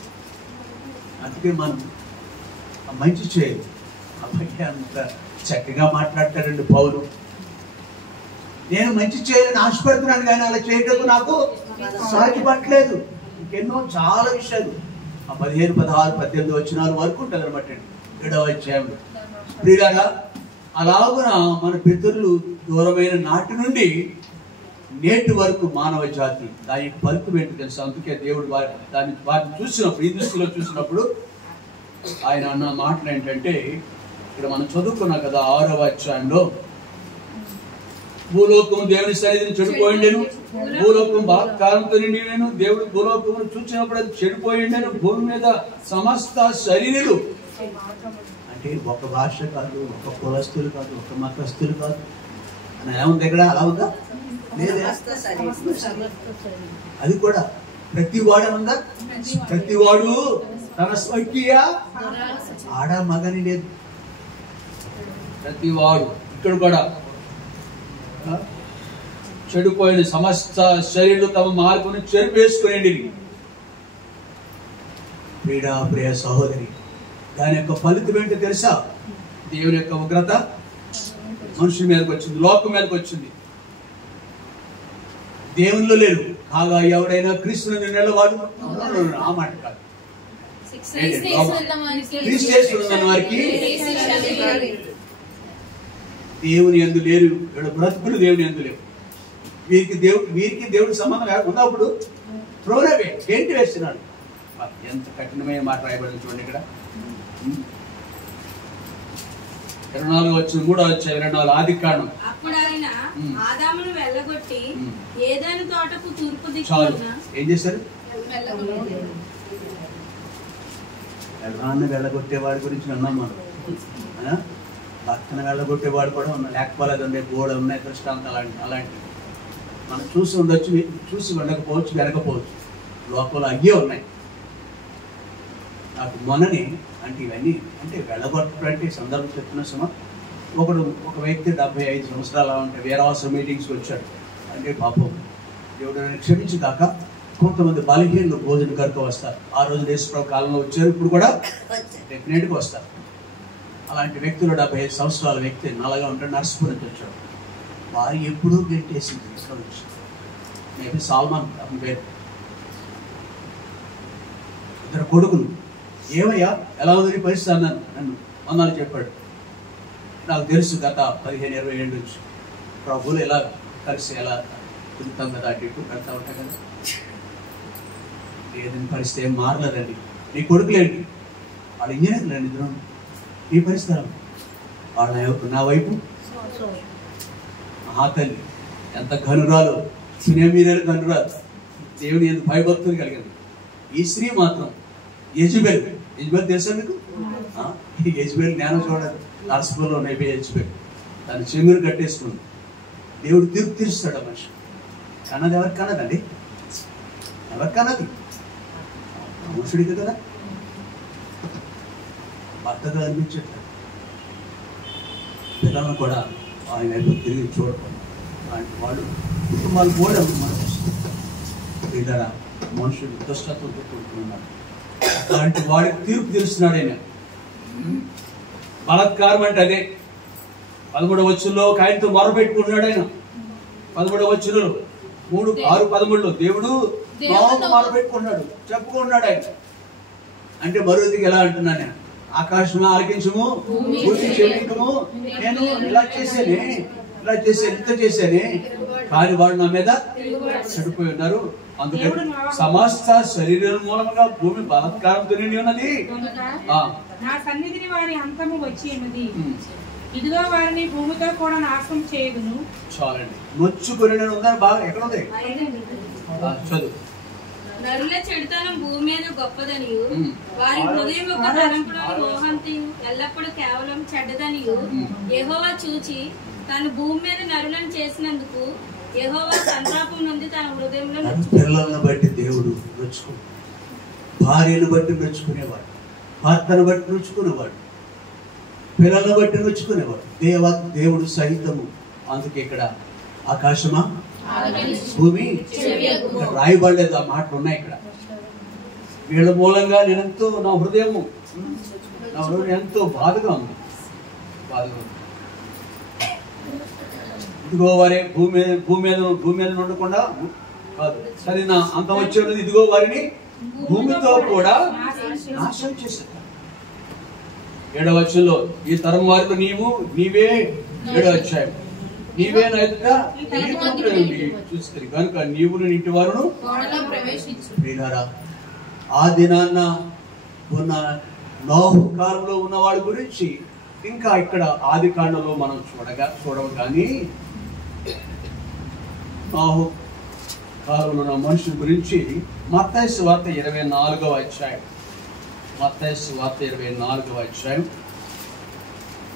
అందుకే మనం మంచి చేయాలి. అబ్బాయి అంత చక్కగా మాట్లాడతాడండి పౌలు. నేను మంచి చేయాలని ఆశపడుతున్నాను, కానీ అలా చేయటకు నాకు సాధ్యపడలేదు. ఇంకెన్నో చాలా విషయాలు ఆ 15, 16, 18 వచనాల వరకు ఉంటుంది అనమాట 7వ అధ్యాయంలో. ప్రియులారా, అలాగున మన పితరులు దూరమైన నాటి నుండి నేటి వరకు మానవ జాతి దానికి పలుకు పెట్టి తెలుసు. అందుకే దేవుడు వాటిని చూసినప్పుడు, ఈ దృష్టిలో చూసినప్పుడు ఆయన అన్న మాటలు ఏంటంటే, ఇక్కడ మనం చదువుకున్నాం కదా 6వ అధ్యాయంలో భూలోకము దేవుని సన్నిధిని చెడిపోయిండెను, భూలోకం బలాత్కారంతో నిండి ఉండెను. దేవుడు భూలోకమును చూచినప్పుడు అది చెడిపోయిండెను. భూమి మీద సమస్త శరీరులు, అంటే ఒక భాష కాదు, ఒక కులస్తులు కాదు, ఒక మతస్థులు కాదు అని ఏముంది ఇక్కడ? అలా ఉందా? లేదే. అది కూడా ప్రతివాడు ఉందా? ప్రతివాడు తన స్వకీయ ఆడ మగని లేదు. ప్రతివాడు ఇక్కడ కూడా చెడిపోయిన సమస్త శరీరులు తమ మార్పును చెరిపేసుకునేది. ప్రియ సహోదరి, దాని యొక్క ఫలితం ఏంటో తెలుసా? దేవుని యొక్క ఉగ్రత మనుషుల మీదకి వచ్చింది, లోకం మీదకి వచ్చింది. దేవునిలో లేరు. కాగా ఎవడైనా క్రీస్తుని నిలవాడు, ఆ మాట కాదు. వారికి దేవుని యందు లేరు, ఇక్కడ బ్రతుకులు దేవుని యందు లేవు. వీరికి దేవుడి సంబంధం ఉన్నప్పుడు త్రోనవే ఏంటి వేస్తున్నాడు. ఎంత కఠినమైన మాట రాయబడింది చూడండి ఇక్కడ. 24 వచ్చిన 3వ అధ్యాయం 24 ఆదికాండం. అప్పుడు ఆయన ఆదామును వెళ్ళగొట్టి ఏదైనా తోటకు తూర్పు చాలు. దిక్కున ఏం చేశారు? ఎర్రాన్ని వెళ్ళగొట్టేవాడి గురించి విన్నాం మనం. భర్తను వెళ్ళగొట్టేవాడు కూడా ఉన్నాడు. లేకపోలేదండి గోడ ఉన్నాయి, దృష్టాంతం అలాంటివి మనం చూసి ఉండొచ్చు, చూసి వెళ్ళకపోవచ్చు, వెనకపోవచ్చు. లోపల అయ్యే ఉన్నాయి. నాకు మొన్నని అంటే ఇవన్నీ అంటే వెళ్ళగొట్టంటే సందర్భం చెప్తున్న సమయం ఒక వ్యక్తి 75 సంవత్సరాలు ఉంటే వేరే అవసరం మీటింగ్స్కి వచ్చాడు. అంటే పాపం దేవుడు క్షమించి కాక కొంతమంది బలహీనలు భోజనం కనుక వస్తారు. ఆ రోజు యేసుప్రభు కాలంలో వచ్చారు, ఇప్పుడు కూడా డెఫినెట్గా వస్తారు. అలాంటి వ్యక్తులు 75 సంవత్సరాల వ్యక్తి నల్లగా ఉంటాడు, నర్సుపురం నుంచి వచ్చాడు. వారు ఎప్పుడూ గెంటేసింది ఇక్కడ నుంచి. మేబీ సాల్మాన్ అతని పేరు. 2 కొడుకులు. ఏమయ్యా ఎలా ఉంది పరిస్థితి అన్నాను. నన్ను అన్నాను చెప్పాడు. నాకు తెలుసు గత 15-20 ఏళ్ళ నుంచి ప్రభువులు ఎలా కలిసి ఎలా తిరుగుతాం కదా, అటు ఇటు పెడతా ఉంటాం కదా. ఏదైనా పరిస్థితి ఏం మారలేదండి. నీ కొడుకులేంటి? వాళ్ళు ఇంజనీర్లు అండి ఇద్దరు. నీ పరిస్థితి వాళ్ళ నా వైపు ఆ తల్లి ఎంత ఘనురాలు, సునేమీరేలు ఘనురాలు, దేవుని ఎంత భయభక్తులు కలిగింది. ఈ స్త్రీ మాత్రం యెజబెల్ తెలుసా మీకు? ఈ యెజబెల్ జ్ఞానం చూడండి. నర్సుపురంలో నైపోయి యెజబెల్ దాన్ని చెంగురు కట్టేసుకుంది. దేవుడు తీర్పు తీరుస్తాడు. మనిషి కన్నది ఎవరికి కన్నదండి? ఎవరికి కన్నది? మనుషుడికి కదా. భర్తగా అనిపించట్లేదు. పిల్లలను కూడా ఆయన వైపు తిరిగి చూడకూడదు. అలాంటి వాళ్ళు కుటుంబాలు కూడా ఇద్దరు మనుషులు దుష్టత్వంతో కూడుకున్నారు. అలాంటి వాడికి తీర్పు తీరుస్తున్నాడు ఆయన. బలాత్కారం అంటే అదే. 13వ వచనంలో ఆయనతో మొరపెట్టుకున్నాడు ఆయన. 13వ వచనంలో 3:6-13 దేవుడు మొరపెట్టుకున్నాడు, చెప్పుకున్నాడు ఆయన. అంటే మరోదికి ఎలా అంటున్నాను నేను? ఆకాశము ఆలకించము, భూమి చెల్లించము. నేను ఇలా చేశానే, ఇంత చేశానే, కానీ వాడు నా మీద చెడిపోయి ఉన్నారు. అందుకే సమస్త శరీరం మూలంగా భూమి బలాత్కారంతో నిండి ఉన్నది. నా సన్నిధిని వారి అంతము వచ్చి ఉన్నది. ఇదిగో వారిని భూమితో కూడా నాశనం చేయదును. చాలండి. నొచ్చుకొని ఉందా? బాగా ఎక్కడ ఉంది? చదువు. నరుల చెడుతనం భూమి మీద గొప్పదనియు, వారి హృదయం యొక్క తలంపులను మోహంతియు ఎల్లప్పుడూ కేవలం చెడ్డదనియు యెహోవా చూచి తాను భూమి మీద నరులను చేసినందుకు యెహోవా సంతాపం నుండి తన హృదయంలో పిల్లలను బట్టి దేవుడు నొచ్చుకు, భార్యను బట్టి నొచ్చుకునేవాడు, భర్తను బట్టి నొచ్చుకునేవాడు, పిల్లలను బట్టి నొచ్చుకునేవాడు. దేవుడు సహితము. అందుకే ఇక్కడ ఆకాశమా భూమి రాయబడలేదు. ఆ మాటలు ఉన్నాయి ఇక్కడ. వీళ్ళ మూలంగా నేనెంతో నా హృదయం ఎంతో బాధగా ఉంది. ఇదిగో వారే భూమి మీద ఉండకుండా కాదు సరే నా అంత వచ్చేది. ఇదిగో వారిని భూమితో కూడా నాశనం చేశారు. 7వ వచనంలో ఈ తరం వారిలో నీవే 7వ అధ్యాయం నీవే నా ఎదుట చూస్తుంది కనుక నీవు ఇంటి వారును ప్రియులారా. ఆ దినాన్న ఉన్న నోహు కాలంలో ఉన్నవాడి గురించి ఇంకా ఇక్కడ ఆది కాండంలో మనం చూడము. కానీ నాహు కాలంలో ఉన్న మనుషుల గురించి మత్తయి సువార్త 24వ అధ్యాయం, మత్తయి సువార్త 24వ అధ్యాయం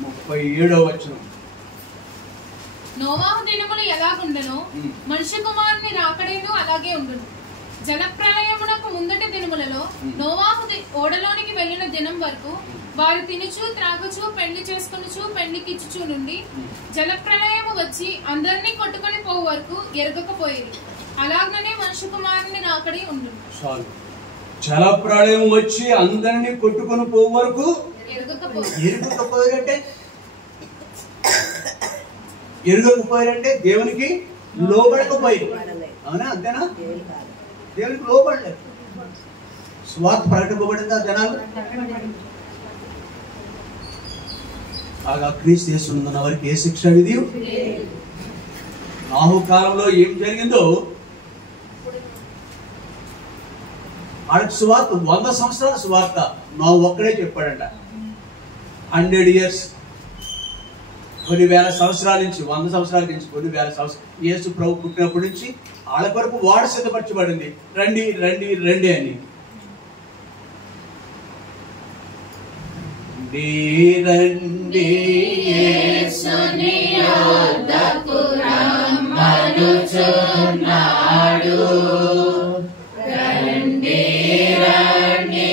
37వ వచనం. నోవాహు దినములు ఎలాగుండెనో మనుష్య కుమారుని రాకడేను అలాగే ఉండును. జలప్రళయమునకు ముందటి దినములలో నోవాహు ఓడలోనికి వెళ్ళిన దినం వరకు వారు తినుచు త్రాగుచు పెండ్లి చేసుకొనుచు పెండ్లికిచ్చుచు నుండి జలప్రళయము వచ్చి అందరినీ కొట్టుకొని పోవు వరకు ఎరగకపోయేది. అలాగనే మనుష్య కుమారుని రాకడి ఉండును. చాలు. జలప్రళయం వచ్చి అందరినీ కొట్టుకొని పోవు వరకు ఎరగకపోయారంటే దేవునికి లోబడకపోయారు. అవునా? అంతేనా? దేవునికి లోబడలేదు. స్వార్థ ప్రకటింపబడిందా జనాలు? కాగా క్రీస్తు యేసునందున్న వారికి ఏ శిక్ష విధి? నాహు కాలంలో ఏం జరిగిందో వాళ్ళకి సువార్త 100 సంవత్సరాల సువార్త నాహు ఒక్కడే చెప్పాడంట. 100 years, కొన్ని వేల సంవత్సరాల నుంచి, 100 సంవత్సరాల నుంచి, కొన్ని వేల సంవత్సరాలు యేసు ప్రభు పుట్టినప్పటి నుంచి వాళ్ళ కొరకు వాడ సిద్ధపరచబడింది. రండి రండి రండి అని. రండి యేసుని యొద్దకు రమ్మనుచున్నాడు. రండి రండి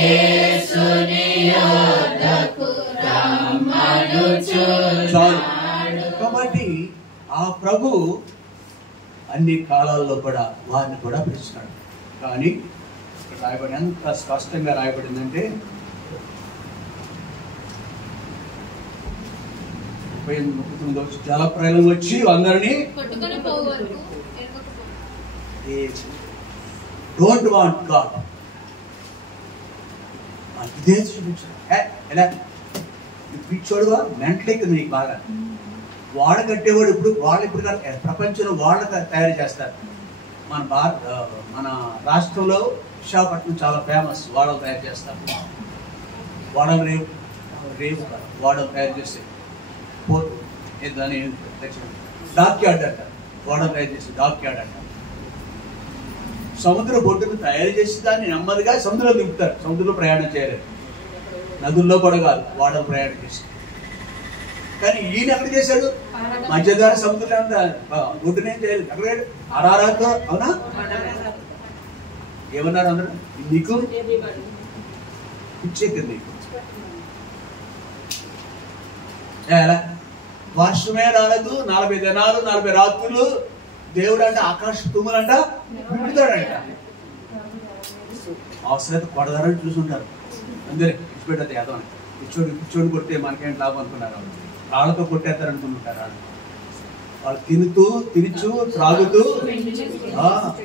యేసుని యొద్దకు రమ్మనుచున్నాడు. కాబట్టి ఆ ప్రభు అన్ని కాలాల్లో కూడా వారిని కూడా పిలుస్తున్నాడు. కానీ ఇక్కడ రాయబడి ఎంత స్పష్టంగా రాయబడిందంటే 39 జలప్రళయం వచ్చి అందరినీ డోంట్ వాంట్ గాడ్. ఇదే చూపించాడు. ఎలా పిచ్చోడుగా మెంటలెక్కి నీకు బాగా వాడ కట్టేవాడు. వాళ్ళు ఇప్పుడు ప్రపంచంలో వాళ్ళు తయారు చేస్తారు. మన రాష్ట్రంలో విశాఖపట్నం చాలా ఫేమస్. వాడలు తయారు చేస్తారు. వాడలు రేపు వాడలు తయారు చేస్తే పోర్ట్ దాని డాక్ యార్డ్ అంటారు. వాడలు తయారు చేసి డాక్ యార్డ్ అంటారు. సముద్ర బొడ్డును తయారు చేసి దాన్ని నెమ్మదిగా సముద్రంలో దింపుతారు. సముద్రంలో ప్రయాణం చేయలేదు. నదుల్లో కూడా కాదు, వాడలు ప్రయాణం చేస్తారు. కానీ ఈయన ఎక్కడ చేశాడు? మధ్యధార సముద్రం ఒడ్డునేం చేయలేదు. అక్కడ అరారాతో. అవునా? ఏమన్నారు అందరూ? నీకు ఇచ్చేది ఎలా వర్షమే రాలేదు. 40 దినాలు 40 రాత్రులు దేవుడు అంటే ఆకాశ తుమ్ములంట విడుతాడంట. అవసరం కొడదారని చూసుంటారు అందరే. ఇచ్చిపెట్టదు యాదవని పిచ్చోడు కొట్టే మనకేం లాభం అనుకున్నారు. రాళ్లతో కొట్టేస్తారు అనుకుంటుంటారు. వాళ్ళు తినుచు త్రాగుతూ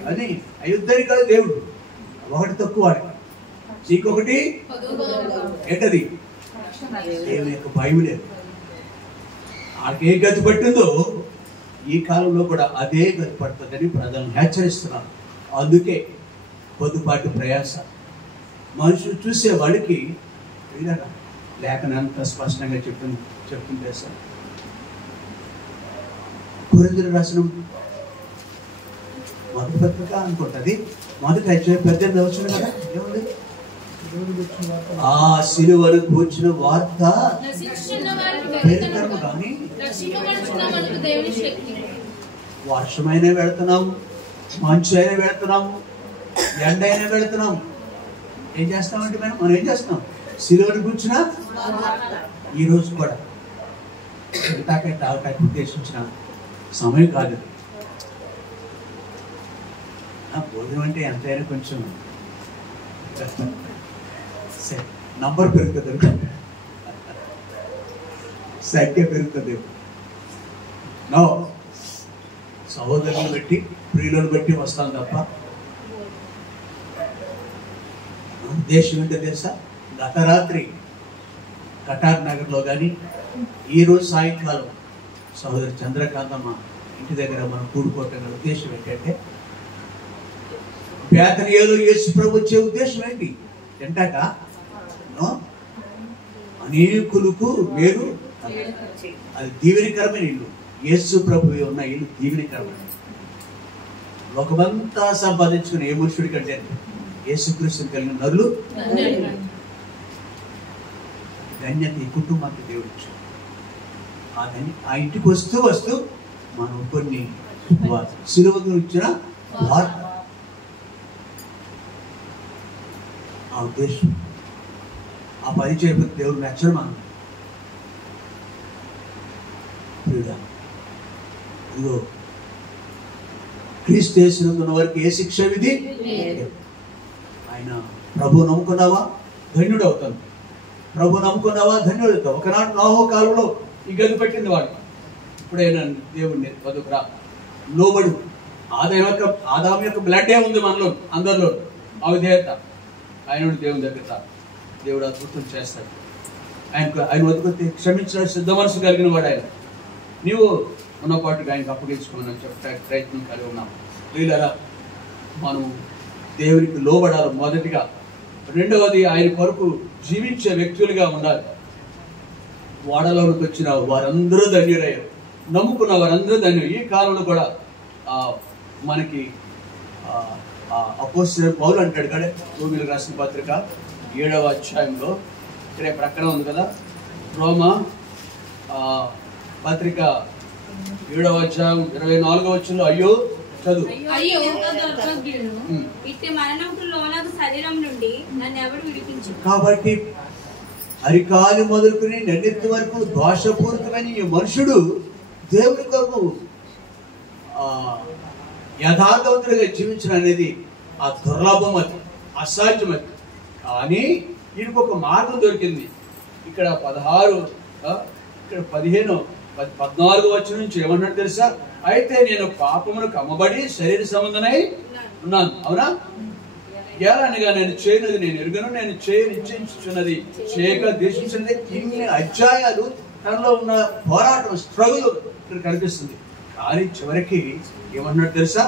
అది అయుద్ధని కాదు దేవుడు. ఒకటి తక్కువ వాడికి, ఇంకొకటి ఏంటది? దేవుని యొక్క భయం లేదు. వాళ్ళకి ఏ గతి పట్టిందో ఈ కాలంలో కూడా అదే గతి పడుతుందని ప్రజలను హెచ్చరిస్తున్నారు. అందుకే కొద్దిపాటి ప్రయాస మనుషులు చూసే వాడికి లేఖనం అంత స్పష్టంగా చెప్తుంటే సార్. కొరింథీయులకు రాసిన మొదటి పత్రిక అనుకుంటుంది. మొదటి అధ్యాయం 18వ వచనం కదా. ఏముంది? ఆ సిలువను కూర్చిన వార్త కానీ వర్షమైనా వెళుతున్నాము, మంచు అయినా వెళుతున్నాము, ఎండ అయినా వెళుతున్నాము. ఏం చేస్తామంటే మనం ఏం చేస్తున్నాం? సిలువను కూర్చున్న ఈ రోజు కూడా తాగటానికి ఉద్దేశించిన సమయం కాదు. భోజనం అంటే ఎంతైనా కొంచెం నంబర్ పెరుగుతుంది, సంఖ్య పెరుగుతుంది. నో, సహోదరులను బట్టి ప్రియులను బట్టి వస్తాం తప్ప ఉద్దేశం ఏంటో తెలుసా? గత రాత్రి కటార్ నగర్లో కానీ ఈరోజు సాయంకాలం సహోదరి చంద్రకాంతమ్మ ఇంటి దగ్గర మనం కూడుకోవటం ఉద్దేశం ఏంటంటే బేతనియలో యేసు ప్రభు వచ్చే ఉద్దేశం ఏంటి? తింటాక అనేకులకు మేలు, అది దీవెనకరమైన ఇల్లు. యేసు ప్రభు ఉన్న ఇల్లు దీవెనకరమైన. లోకమంతా సంపాదించుకున్న ఏ మనుషుడి కంటే యేసుక్రీస్తుని కలిగిన నరులు ధన్యత ఈ కుటుంబానికి దేవుడు ఇచ్చాడు. ఆ ఇంటికి వస్తూ మనం కొన్ని సిలువ గురించిన వార్త, ఆ ఉద్దేశం, ఆ పని చేయకపోతే దేవుడు మెచ్చడు. మనం ఇదిగో క్రీస్తు యేసునందున్న వారికి ఏ శిక్ష విధి. ఆయన ప్రభు నమ్ముకున్నావా ధన్యుడు అవుతాను. ప్రభు నమ్ముకున్నావా ధన్యుడు అవుతావు. ఒకనాడు నోహు కాలంలో ఈ గది పెట్టింది వాడు. ఇప్పుడైనా దేవుడిని బతుకురా లోబడు. ఆదాము యొక్క బ్లడ్ ఉంది మనలో అందరిలో. అవిధేయత. ఆయన దేవుని దగ్గర దేవుడు అద్భుతం చేస్తాడు. ఆయన వద్దకొస్తే క్షమించిన సిద్ధ మనసు కలిగిన వాడు ఆయన. నీవు ఉన్నపాటుగా ఆయనకు అప్పగించుకోమని చెప్పే ప్రయత్నం కలిగి ఉన్నాం. వీళ్ళరా మనం దేవునికి లోబడాలి మొదటిగా. రెండవది ఆయన కొరకు జీవించే వ్యక్తులుగా ఉండాలి. వాడలోనికి వచ్చిన వారందరూ ధన్యులయ్యారు. నమ్ముకున్న వారందరూ ధన్యులు. ఈ కాలంలో కూడా మనకి అపోస్తలుడైన పౌలు అంటాడు కదా, రోమీయులకు రాసిన పత్రిక 7వ అధ్యాయంలో, ఇక్కడ ప్రక్కన ఉంది కదా, రోమా పత్రిక 7వ అధ్యాయం 24వ వచనంలో, అయ్యో చదువు. అయ్యో ఇట్టి మరణంకు లోనగు శరీరం నుండి నన్ను ఎవరు విడిపించు. కాబట్టి అరికాలు మొదలుకుని నెన్నెత్తి వరకు దోషపూరితమైన ఈ మనుషుడు దేవుని కొరకు యథార్థవంతుడిగా జీవించడం అనేది ఆ దుర్లభం, అది అసాధ్యం. అది కానీ వీరికి ఒక మార్గం దొరికింది. ఇక్కడ 14వ వచనం నుంచి ఏమన్నాడు తెలుసా? అయితే నేను పాపమునకు అమ్మబడి శరీర సంబంధమై ఉన్నాను. అవునా? అనగా నేను చేయనది నేను ఎరుగను, నేను నిశ్చయించుచున్నది చేయక దేశించినది. ఇన్ని అధ్యాయాలు తనలో ఉన్న పోరాటం, స్ట్రగుల్ ఇక్కడ కనిపిస్తుంది. కానీ చివరికి ఏమన్నాడు తెలుసా?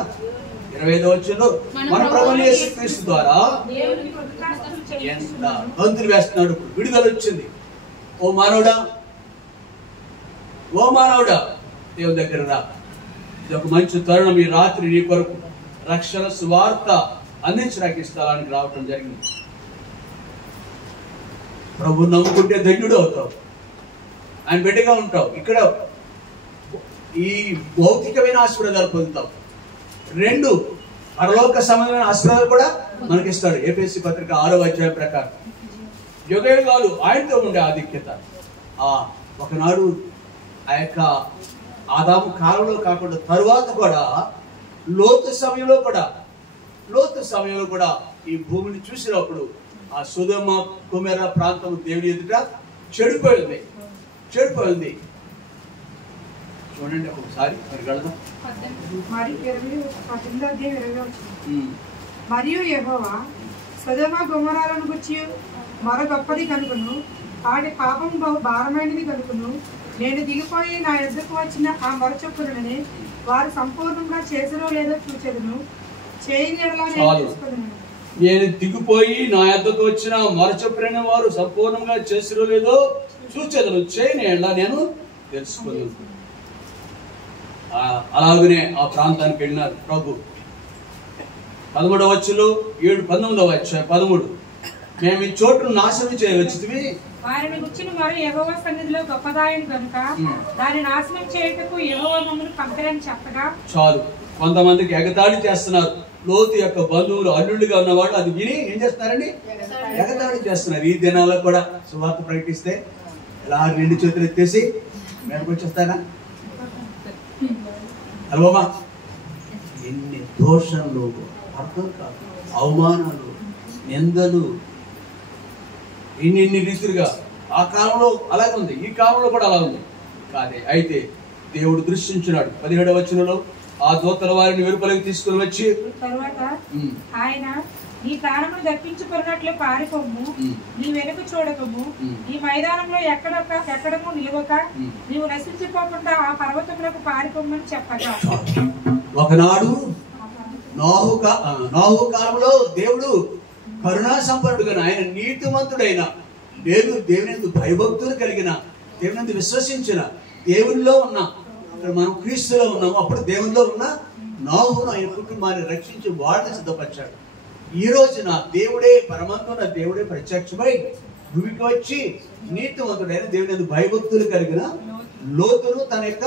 25వ వచనంలో, మన ప్రభువైన యేసుక్రీస్తు ద్వారా ఎంత గంతులు వేస్తున్నాడు. విడుదల వచ్చింది. ఓ మానవుడా దేవుని దగ్గర రా. ఇది ఒక మంచి తరుణం. ఈ రాత్రి నీ కొరకు రక్షణ సువార్త అందించడానికి స్థలానికి రావటం జరిగింది. ప్రభు నమ్ముకుంటే ధన్యుడు అవుతావు, ఆయన బిడ్డగా ఉంటావు. ఇక్కడ ఈ భౌతికమైన ఆశీర్వాదాలు పొందుతావు. 2 పరలోక సంబంధమైన ఆశీర్వాదాలు కూడా మనకిస్తాడు. ఎఫెసీ పత్రిక 6వ అధ్యాయం ప్రకారం యుగయుగాలు ఆయనతో ఉండే ఆధిక్యత. ఒకనాడు ఆ యొక్క ఆదాము కాలంలో కాకుండా తరువాత కూడా లోతు సమయంలో కూడా ఈ భూమిని చూసినప్పుడు ఆ సొదొమ గొమొర్రా ప్రాంతం దేవుని ఎదుట చెడిపోయింది. చూడండి ఒకసారి మరి వెళదాం. మరియు యెహోవా సొదొమ గొమొర్రాలను గురించి మరో గొప్పది కనుకను, వాటి పాపం బహు భారమైనది కనుకను, నేను దిగిపోయి నా యొద్దకు వచ్చిన ఆ మొరచొప్పులని వారు సంపూర్ణంగా చేసిరో లేదో చూచెదను. నేను దిగిపోయి నా యొద్దకు వచ్చిన మొరచొప్పున వారు సంపూర్ణంగా చేసిరో లేదో చూచెదను. చేయని ఎడల నేను తెలుసుకోలేదు. అలాగనే ఆ ప్రాంతానికి వెళ్ళినారు ప్రభు. 13వ వచనంలో 19వ అధ్యాయం 13, మేము ఈ చోటును నాశనం చేయవచ్చితివి. వారిని గుర్చిన వారు యెహోవా సన్నిధిలో గొప్పదాయను కనుక దాన్ని నాశనం చేయటకు యెహోవా మమ్మల్ని పంపారని చెప్పగా చాలు. కొంతమందికి ఎగతాళి చేస్తున్నారు. లోతు యొక్క బంధువులు అల్లుళ్ళుగా ఉన్నవాళ్ళు అది విని ఏం చేస్తున్నారండి? ఎగతాళి చేస్తున్నారు. ఈ దినాల్లో కూడా సువార్త ప్రకటిస్తే ఇలా 2 చేతులు ఎత్తేసి మేము వచ్చేస్తానా? అల్వమా ఎన్ని దోషంలో అర్థం కాదు, అవమానాలు, నిందలు, ఇన్ని రీతిగా ఆ కాలంలో అలాగే ఉంది, ఈ కాలంలో కూడా అలా ఉంది. కాదే అయితే దేవుడు దృష్టించినాడు. 17వ వచనంలో, ఆ దూతల వారిని వెలుపలికి తీసుకుని వచ్చి తరువాత ఆయన నీ ప్రాణమును దక్కించుకున్నట్లు పారిపోము, నీ వెనుక చూడకము, ఈ మైదానంలో ఎక్కడము నిలవక నీవు నశించిపోకుండా ఆ పర్వతములకు పారిపోమని చెప్పగా. ఒకనాడు నోహు కాలంలో దేవుడు కరుణా సంపన్నుడుగా, ఆయన నీతిమంతుడైన, దేవుని భయభక్తులు కలిగిన, దేవుని విశ్వసించిన, దేవునిలో ఉన్న ఇక్కడ మనం క్రీస్తులో ఉన్నాము. అప్పుడు దేవునిలో ఉన్న నోహును ఆయన కుటుంబాన్ని రక్షించి వాడిని సిద్ధపరిచాడు. ఈ రోజున దేవుడే పరమంతున్న దేవుడే ప్రత్యక్షమై భూమికి వచ్చి నీతివంతుడైన దేవుని యందు భయభక్తులు కలిగిన లోతును తన యొక్క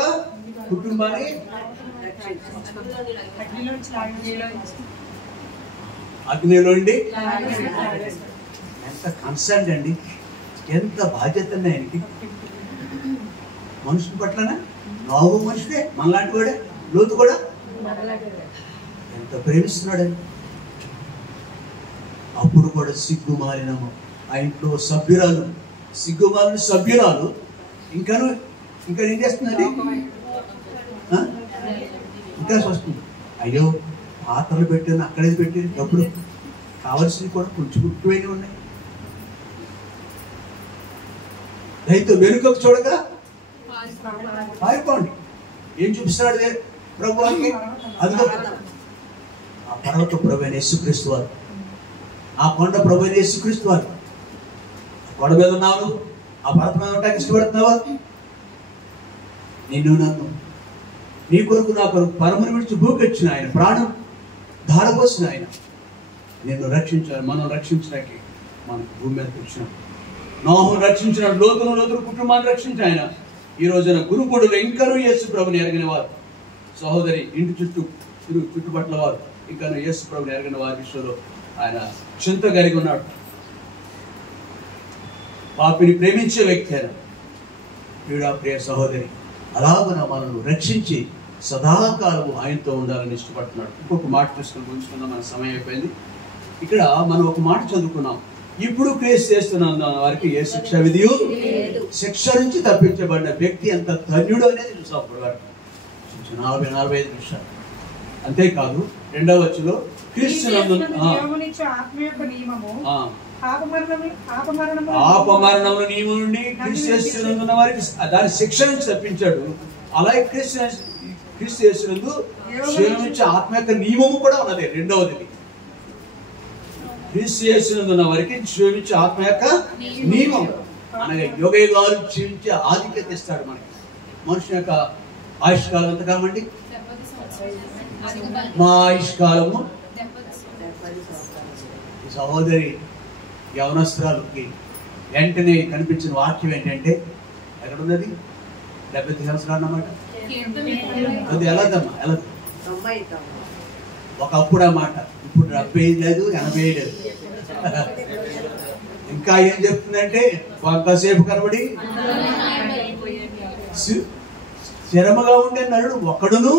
కుటుంబాన్ని అగ్నిలో నుండి ఎంత కన్సర్న్ అండి, ఎంత బాధ్యత అండి ఆయనకి మనుషుల పట్లనా. నోహు మనుషుడే, మనలాంటి వాడే. లోతు కూడా ఎంత ప్రేమిస్తున్నాడండి. అప్పుడు కూడా సిగ్గుమాలినము ఆ ఇంట్లో సిగ్గుమాలిన సభ్యురాలు ఇంకా ఏం చేస్తుందండి, ఇంకా వస్తుంది. అయ్యో పాత్రలు పెట్టాను, అక్కడే పెట్టాను, డబ్బులు కావాల్సినవి కూడా కొంచెం గుర్తుపోయినవి ఉన్నాయి. రైతు వెనుకకు చూడగా పారిపోండి. ఏం చూపిస్తున్నాడు ప్రభు అని? అదిగో ఆ పర్వత ప్రభు అయిన యేసుక్రీస్తు వారు, ఆ కొండ ప్రభు అయిన యేసుక్రీస్తు వారు. కొండ మీద ఉన్నావు, ఆ పర్వతం మీద ఉండడానికి ఇష్టపడుతున్నావా? నిన్ను నన్ను నీ కొరకు నా కొరకు పరమును విడిచి భూకి వచ్చిన ఆయన, ప్రాణం ధారపోసిన ఆయన నిన్ను రక్షించాలి. మనం రక్షించడానికి మనకు భూమి మీదకి వచ్చినాం. నోహును రక్షించిన లోతును కుటుంబాన్ని రక్షించి ఆయన ఈ రోజున గురుకుడులో ఇంకనూ యేసు ప్రభుని ఎరగిన వారు, సహోదరి ఇంటి చుట్టుపట్ల వారు ఇంకనూ యేసు ప్రభుని ఎరగిన వారి విషయంలో ఆయన చింత కలిగి ఉన్నాడు. పాపిని ప్రేమించే వ్యక్తి అయిన ప్రియుడా ప్రియ సహోదరి, అలాగన మనల్ని రక్షించి సదాకాలము ఆయనతో ఉండాలని ఇష్టపడుతున్నాడు. ఇంకొక మాట తీసుకుని ఉంచుకున్నాం, మన సమయం అయిపోయింది. ఇక్కడ మనం ఒక మాట చదువుకున్నాం, ఇప్పుడు క్రియస్ చేస్తున్న వారికి ఏ శిక్ష విధియు, శిక్ష నుంచి తప్పించబడిన వ్యక్తి ఎంత ధన్యుడు అనేది చూసాం. అప్పుడు 40-45 నిమిషాలు. అంతేకాదు 2వ వచనంలో క్రీస్తునందు ఆపమరణముల నియమం నుండి క్రీస్తునందున్న వారికి దాని శిక్ష నుంచి తప్పించాడు. అలాగే క్రీస్తు యేసునందు క్షేమించే ఆత్మ యొక్క నియమము కూడా ఉన్నది. 2వది క్రీస్తు యేసునందున్న వారికి క్షేమించే ఆత్మ యొక్క నియమం అనగా యుగయుగాలు జీవించే ఆధిక్యత ఇస్తాడు మనకి. మనుషుని యొక్క ఆయుష్కాలం ఎంతకాలం అండి? మా ఆయుష్కాలము. సహోదరి యవనస్త్రాలకి వెంటనే కనిపించిన వాక్యం ఏంటంటే, ఎక్కడున్నది? 70 సంవత్సరాలు అన్నమాట. అది ఎలాగమ్మా? ఎలా ఒకప్పుడు అన్నమాట. ఇప్పుడు 70 లేదు, 80 లేదు. ఇంకా ఏం చెప్తుందంటే, కొంతసేపు కనబడి స్థిరముగా ఉండే నరుడు ఒకడును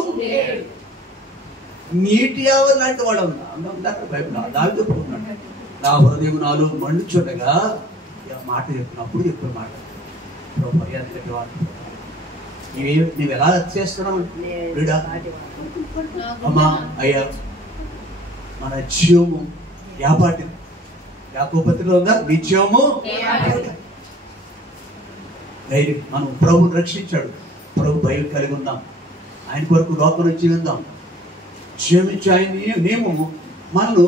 నీటి ఆవరణ లాంటి వాడు ఉన్నారు. బైబిల్ దాని చెప్పుకున్నాడు, నా హృదయం నాలో మండుచుండగా మాట చెప్పినప్పుడు చెప్పే మాట నువ్వు ఎలా చేస్తున్నావు అమ్మా? అయ్యా మన జీవము యాపాటి యాకోపత్రిలో ఉందా? నీ జీవము మనం ప్రభుని రక్షించాడు. ప్రభు భయం కలిగి ఉందాం, ఆయన కొరకు లోపల జీవిద్దాం. క్షమించి ఆయన నియమము మనను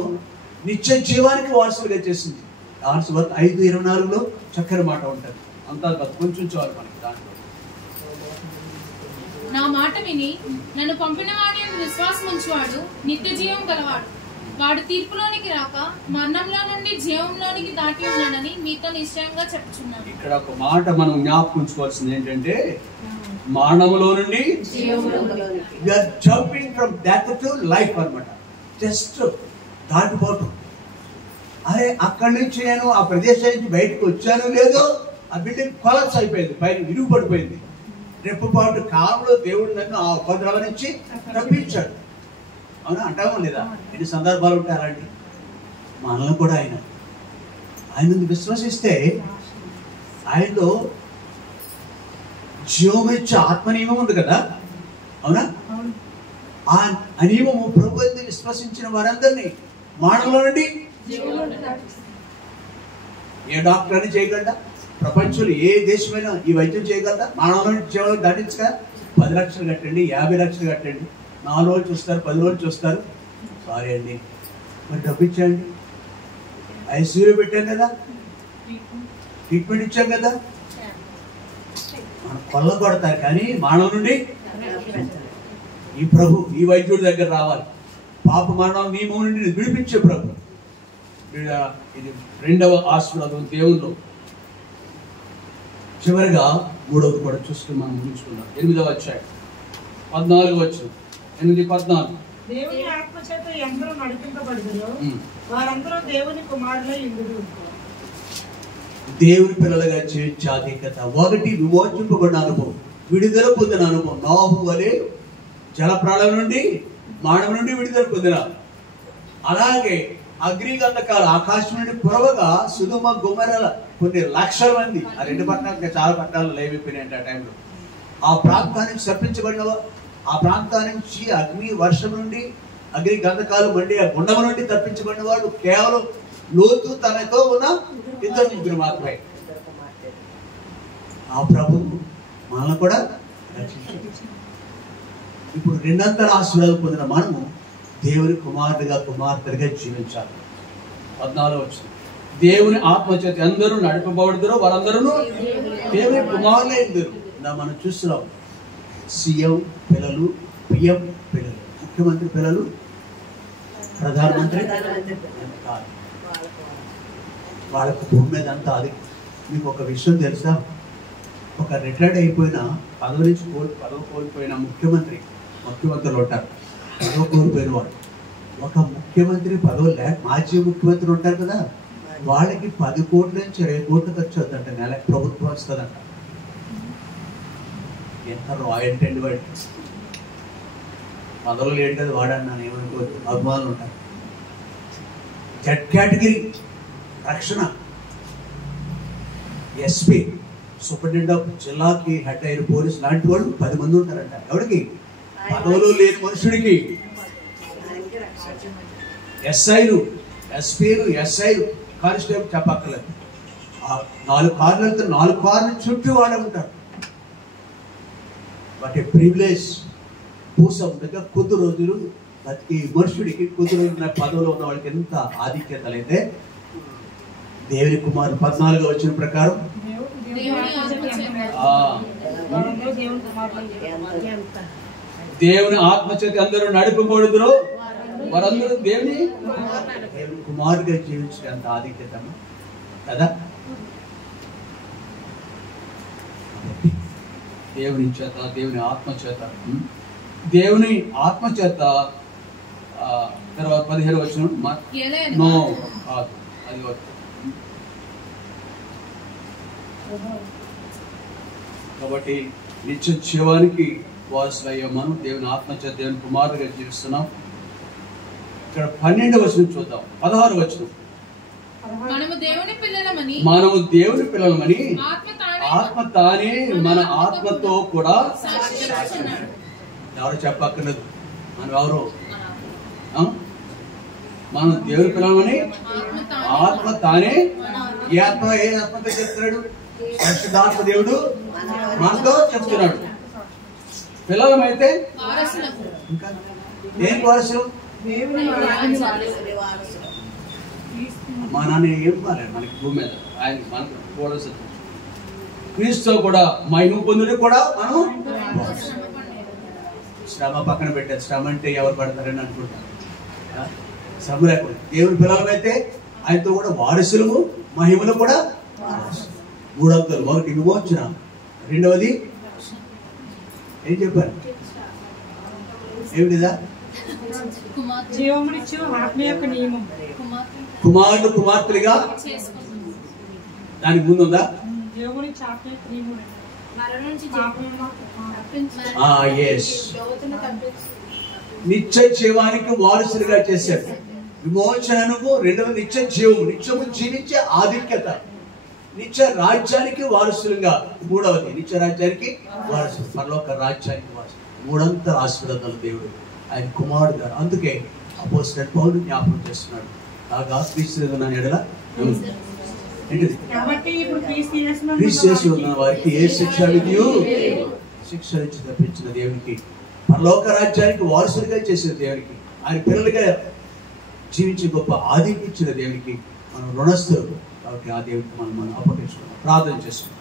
నిత్య జీవానికి వారసులుగా చేసింది. 5:24 చక్కని మాట ఉంటుంది. అంతా కొంచెం చాలు మనకి. దాంట్లో నా మాట విని నన్ను పంపిన వాడి విశ్వాసం ఉంచువాడు నిత్య జీవం గలవాడు. వాడు తీర్పులోనికి రాక మరణంలో నుండి జీవంలోనికి దాటి ఉన్నాడని మీతో నిశ్చయంగా చెప్పుచున్నాను. ఇక్కడ ఒక మాట మనం జ్ఞాపకం ఉంచుకోవాల్సింది ఏంటంటే, మరణంలో నుండి jumping from death to life అన్నమాట. జస్ట్ దాటిపోవటం. అరే అక్కడి నుంచి నేను ఆ ప్రదేశం నుంచి బయటకు వచ్చాను లేదో, ఆ బిల్డింగ్ కొలాప్స్ అయిపోయింది, పైన విరుగు పడిపోయింది. రెప్పపాటు కాలంలో దేవుడు నన్ను ఆ ఉపద్రవం నుంచి తప్పించాడు. అవునా? అంటామో లేదా? ఎన్ని సందర్భాలు ఉంటాయి అలాంటి. మనల్ని కూడా ఆయన విశ్వసిస్తే ఆయనలో జీవమిచ్చే ఆత్మ నియమం ఉంది కదా, అవునా? ఆ నియమము ప్రభు విశ్వసించిన వారందరినీ మరణంలో నుండి ఏ డాక్టర్ అని చేయగలడా? ప్రపంచంలో ఏ దేశమైనా ఈ వైద్యం చేయగలదా? మరణంలో నుండి జీవనం దాటించగా 10 లక్షలు కట్టండి, 50 లక్షలు కట్టండి, 4 రోజులు చూస్తారు, 10 రోజులు చూస్తారు. సారీ అండి, మరి డబ్బు ఇచ్చాండి, ఐసీయూలో పెట్టాం కదా, ట్రీట్మెంట్ ఇచ్చాం కదా. మనం కొల్ల కొడతారు కానీ మరణం నుండి ఈ ప్రభు ఈ వైద్యుడి దగ్గర రావాలి. పాప మరణం నియమం నుండి విడిపించే ప్రభు. ఇది రెండవ ఆశీర్వాదం దేవుల్లో. చివరిగా మూడవది కూడా చూసుకుని మనం ముగించుకున్నాం. 8వ అధ్యాయం 14 వచనం. 8:14. దేవుని ఆత్మ చేత ఎందరూ నడిపింపబడుదురో వారందరూ దేవుని కుమారులై ఇందురు. దేవుని పిల్లలుగా జీవించే ఆధిక్యత. ఒకటి, విమోచింపబడిన అనుభవం, విడుదల పొందిన అనుభవం. నోహు వలె జలప్రాళం నుండి మానవ నుండి విడుదల పొందిన. అలాగే అగ్నిగంధకాల ఆకాశం నుండి కురవగా సుధుమ గుమరల కొన్ని లక్షల మంది, ఆ 2 పట్టణాలు చాలా పట్టణాలు లైవైపోయినాయంట ఆ టైంలో. ఆ ప్రాంతానికి శపించబడిన, ఆ ప్రాంతానికి అగ్ని వర్షం నుండి అగ్ని గంధకాలు మండి ఆ గుండమ నుండి తప్పించబడిన వాడు కేవలం లోతు తనతో ఉన్న 2 మాత్రమే. ఆ ప్రభు మనల్ని కూడా రక్షించాడు. ఇప్పుడు 2 ఆశీర్వాదం పొందిన మనము దేవుని కుమారుడిగా కుమార్తెగా జీవించాలి. 14 వచనం. దేవుని ఆత్మచేత అందరూ నడిపబడుదురో వారందరూ దేవుని కుమారులే ఇందరు. మనం చూస్తున్నాం, సీఎం పిల్లలు, పిఎం పిల్లలు, ముఖ్యమంత్రి పిల్లలు, ప్రధానమంత్రి కాదు. వాళ్ళకు భూమి మీద అంతా అది. మీకు ఒక విషయం తెలుసా? ఒక రిటైర్డ్ అయిపోయిన పదవి కోల్పోయిన ముఖ్యమంత్రులు ఉంటారు. పదవి కోల్పోయిన వాడు, ఒక ముఖ్యమంత్రి పదవి మాజీ ముఖ్యమంత్రి ఉంటారు కదా, వాళ్ళకి 10 కోట్ల నుంచి 20 కోట్లు ఖర్చు అవుతుందంట నెల. ప్రభుత్వం వస్తుందంట. ఎంత రాయల్టీ అండి వాడి. పదవులు లేడు కదా వాడన్నాను, ఏమనుకోవద్దు, అభిమానులు ఉంటారు. జెడ్ కేటగిరీ రక్షణ, ఎస్పీ, సూపరింటెండెంట్ ఆఫ్ జిల్లాకి హెడ్ అయిన పోలీసు లాంటి వాళ్ళు 10 మంది ఉంటారంట. ఎవరికి? పదవులు లేని మనుషుడికి. ఎస్ఐలు, ఎస్పీలు, ఎస్ఐలు, కానిస్టేబుల్ చెప్పక్కర్లేదు. 4 కార్లు వెళ్తే 4 కార్లు చుట్టూ వాళ్ళే ఉంటారు. But a privilege. పూసం దగ్గర కొద్ది రోజులు బతికి మనుషుడికి కొద్ది రోజులు పదవిలో ఉన్న వాళ్ళకి ఎంత ఆధిక్యతలైతే దేవుని కుమారుడు 14వ వచనం ప్రకారం దేవుని ఆత్మచేత అందరూ నడిపబడుదురో వారందరూ దేవుని కుమారుడిగా జీవించడం ఎంత ఆధిక్యత కదా. దేవుని చేత, దేవుని ఆత్మచేత, దేవుని ఆత్మచేత. తర్వాత 15వ వచనం. నో కాదు, అది కాబట్టి నిత్య జీవానికి వారసులయ్యే మనం దేవుని ఆత్మచేత దేవుని కుమారుడిగా జీవిస్తున్నాం. ఇక్కడ 12వ వచనం చూద్దాం. 16వ వచనం. మనము దేవుని పిల్లలమని ఆత్మ తానే మన ఆత్మతో కూడా ఎవరు చెప్పక్కర్లేదు. మనం ఎవరు? మనం దేవుని పిల్లలమని ఆత్మ తానే. ఏ ఆత్మతో చెప్తున్నాడు? పరిశుద్ధాత్మ దేవుడు మనతో చెప్తున్నాడు. పిల్లలమైతే ఇంకా దేనికి వారసులు? మా నాన్న ఏం కాలేదు మనకి భూమి మీద. ఆయన మనకు కూడా క్రీస్తు కూడా మహిమ పొందుడు కూడా మనం. శ్రమ పక్కన పెట్టారు. శ్రమ అంటే ఎవరు పడతారని అనుకుంటారు. శ్రమ లేకుండా దేవుని పిల్లలమైతే ఆయనతో కూడా వారసులము, మహిమలు కూడా. 3 అంకెలు. 1 విమోచన, 2వది ఏం చెప్పారు? ఏమిటిదా? జీవమునిచ్చు ఆత్మ యొక్క నియమం. కుమారుడు కుమార్తెలుగా దానికి ముందు ఉందా? నిత్య జీవానికి వారసులుగా చేశారు. విమోచనము, 2వ నిత్య జీవము, నిత్యము జీవించే ఆధిక్యత, నిత్య రాజ్యానికి వారసులుగా. 3వది నిత్య రాజ్యానికి వారసులు, పరలోక రాజ్యానికి వారసులు. 3 ఆశీర్వాదాలు దేవుడు ఆయన కుమారుడు గారు. అందుకే అపోస్తలుడైన పౌలు జ్ఞాపకం చేస్తున్నాడు, కాగా క్రీస్తు ఎడల ఏంటిది? క్రీస్తు ఉన్న వారికి ఏ శిక్ష విధియు శిక్ష నుంచి తప్పించిన దేవునికి, పరలోక రాజ్యానికి వారసులుగా చేసిన దేవునికి, ఆయన పిల్లలుగా జీవించే గొప్ప ఆధిక్యం ఇచ్చిన దేవునికి మనం రుణస్థులు. కాబట్టి ఆ దేవునికి మనం అప్పగించుకున్నాం, ప్రార్థన చేసుకున్నాం.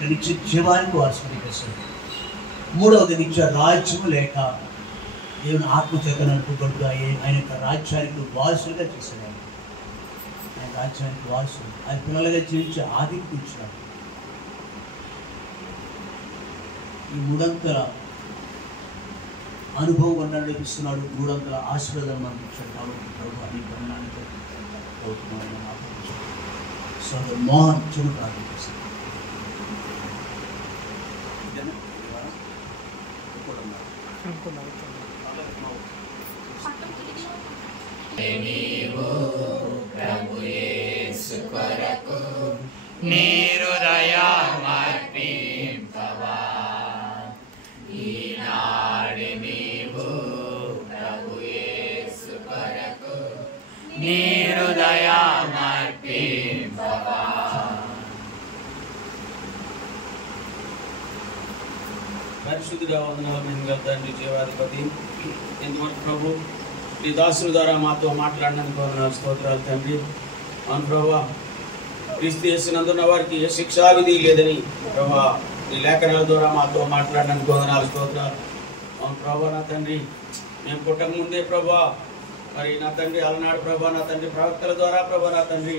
లేక నిత్య జీవానికి వారసుని చేస్తాడు. మూడవది నిత్య రాజ్యము లేక దేవుని ఆత్మచేత నడుపుకుంటూ ఆయన యొక్క రాజ్యానికి వారసులుగా చేశాడు. ఆయన రాజ్యానికి వారసులు ఆయన పిల్లలుగా జీవించి ఆదికి ఇచ్చినాడు. ఈ మూడంతల అనుభవం కూడా నడిపిస్తున్నాడు, మూడంతల ఆశీర్వాదం అందించాడు. కాబట్టి ప్రభు అని బ్రహ్మానికి సోదరు మోహన్ చిన్న ప్రార్థన చేశాడు. ప్రభు యేసు కొరకు నీ హృదయమర్పింపవా ఈనాడు నీవు ప్రభు యేసు కొరకు నీ హృదయమర్పింపవా. పరిశుద్ధుడా వందనాలు మేము తండ్రి జీవాధిపతి, ఇంతవరకు ప్రభు నీ దాసుల ద్వారా మాతో మాట్లాడినందుకు వందనాలు స్తోత్రాలు తండ్రి. అవును ప్రభా, క్రీస్తు యేసునందున్న వారికి ఏ శిక్షా విధి లేదని ప్రభా నీ లేఖనాల ద్వారా మాతో మాట్లాడినందుకు వందనాలు స్తోత్రాలు. అవును ప్రభా నా తండ్రి, మేము పుట్టక ముందే ప్రభా మరి నా తండ్రి అలనాడు ప్రభా నా తండ్రి ప్రవక్తల ద్వారా ప్రభా నా తండ్రి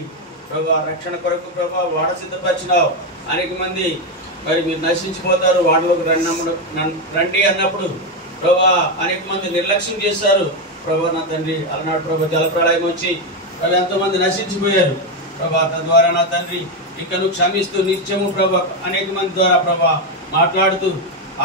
ప్రభా రక్షణ కొరకు ప్రభా వాడ సిద్ధపరిచినావు. అనేక మంది మరి మీరు నశించిపోతారు వాడలోకి రండి అన్నప్పుడు ప్రభా అనేక మంది నిర్లక్ష్యం చేశారు ప్రభా నా తండ్రి. అలనాడు ప్రభా జలప్రళయం వచ్చి ప్రభా ఎంతోమంది నశించిపోయారు ప్రభా. తద్వారా నా తండ్రి ఇకను క్షమిస్తూ నిత్యము ప్రభా అనేక మంది ద్వారా ప్రభా మాట్లాడుతూ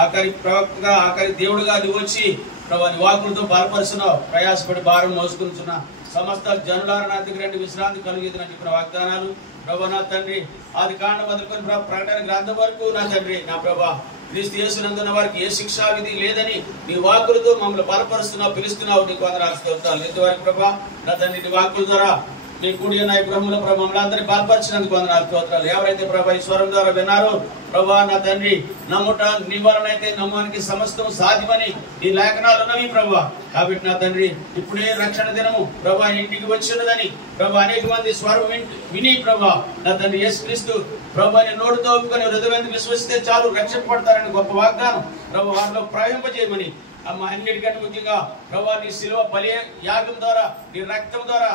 ఆఖరి ప్రవక్తగా ఆఖరి దేవుడుగా నువ్వు వచ్చి ప్రభా నీ వాక్కులతో బలపరుస్తున్నావు. ప్రయాసపడి భారం మోసుకుంటున్న సమస్త జనులారా నా దగ్గర విశ్రాంతి కలిగేదని చెప్పిన వాగ్దానాలు ప్రభా నా తండ్రి ఆది కాండ మొదలుకొని ప్రకటన గ్రంథం వరకు నా తండ్రి నా ప్రభా క్రీస్తు యేసునందున్న వారికి ఏ శిక్షా విధి లేదని నీ వాక్కులతో మమ్మల్ని బలపరుస్తున్నావు, పిలుస్తున్నావు. నీకు వందనాలు స్తోత్రాలు. ఇంతవరకు ప్రభా నా తండ్రి నీ వాక్కుల ద్వారా నీ కూడి ఉన్న బ్రహ్మల ప్రభా మమ్మల్ని అందరినీ బలపరిచినందుకు వందనాలు స్తోత్రాలు. ఎవరైతే ప్రభా ఈ స్వరం ద్వారా విన్నారో ప్రభా నా తండ్రి నమ్ముట నీ వలనైతే నమ్మడానికి సమస్తం సాధ్యమని నీ లేఖనాలు ఉన్నవి ప్రభా. కాబట్టి నా తండ్రి ఇప్పుడే రక్షణ దినము ప్రభా ఇంటికి వచ్చినదని ప్రభా అనేక మంది స్వరం విని ప్రభా నా తండ్రి యేసుక్రీస్తు ప్రభా నీ నోటితో ఒప్పుకొని హృదయాన్ని విశ్వసిస్తే చాలు రక్షింపబడతారని గొప్ప వాగ్దానం ప్రభా వారిలో ప్రయోగింపజేయమని అమ్మ. అన్నిటికంటే ముఖ్యంగా ప్రభా నీ శిలువ బలి యాగం ద్వారా నీ రక్తం ద్వారా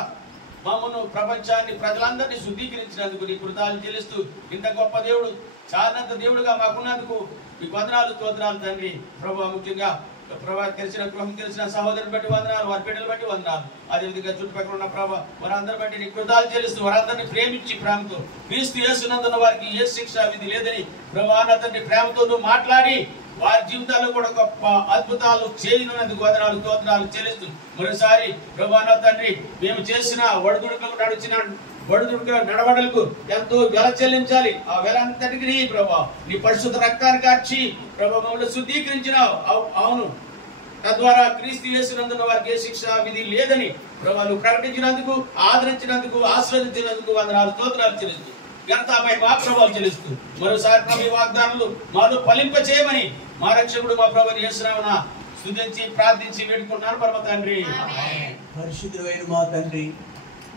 మమ్మను ప్రపంచాన్ని ప్రజలందరినీ శుద్ధీకరించినందుకు నీ కృతజ్ఞతలు చెల్లిస్తూ ఇంత గొప్ప దేవుడు చాలంత దేవుడుగా మాకున్నందుకు నీకు వందనాలు స్తోత్రాలు తండ్రి. ప్రభా ముఖ్యంగా ప్రభా తెలిసిన గృహం తెలిసిన సహోదరుని బట్టి వందనాలు, వారి బిడ్డలు బట్టి వందనాలు. అదేవిధంగా చుట్టుపక్కల ఉన్న ప్రభా వారందరి బట్టి నీ కృతజ్ఞతలు చెల్లిస్తూ వారందరినీ ప్రేమించి ప్రేమతో క్రీస్తు యేసునందున్న వారికి ఏ శిక్షా విధి లేదని ప్రభా నా తండ్రి ప్రేమతో నువ్వు మాట్లాడి వారి జీవితాల్లో కూడా గొప్ప అద్భుతాలు చేయనున్నందుకు వందనాలు స్తోత్రాలు చెల్లిస్తూ మరోసారి ప్రభా నా తండ్రి మేము చేసిన ఒడిదుడుకులకు నడవడలకు ఎంతో వెల చెల్లించాలి. ఆ వెల అంతటికి ప్రభా నీ పరిశుద్ధ రక్తాన్ని కార్చి ప్రభా మమ్మల్ని శుద్ధీకరించినావు. అవును, తద్వారా క్రీస్తు యేసునందున్న వారికి ఏ శిక్షా విధి లేదని ప్రభా నువ్వు ప్రకటించినందుకు, ఆదరించినందుకు, ఆశీర్వదించినందుకు వందనాలు స్తోత్రాలు చెల్లిస్తూ ఘనత మహిమ ప్రభావం చెల్లిస్తూ మరోసారి మీ వాగ్దానాలు మాలో ఫలింప చేయమని మా రక్షకుడు మా ప్రభువుని యేసునామమున స్తుతించి ప్రార్థించి వేడుకుంటున్నాను పరమ తండ్రి. పరిశుద్ధుడైన మా తండ్రి,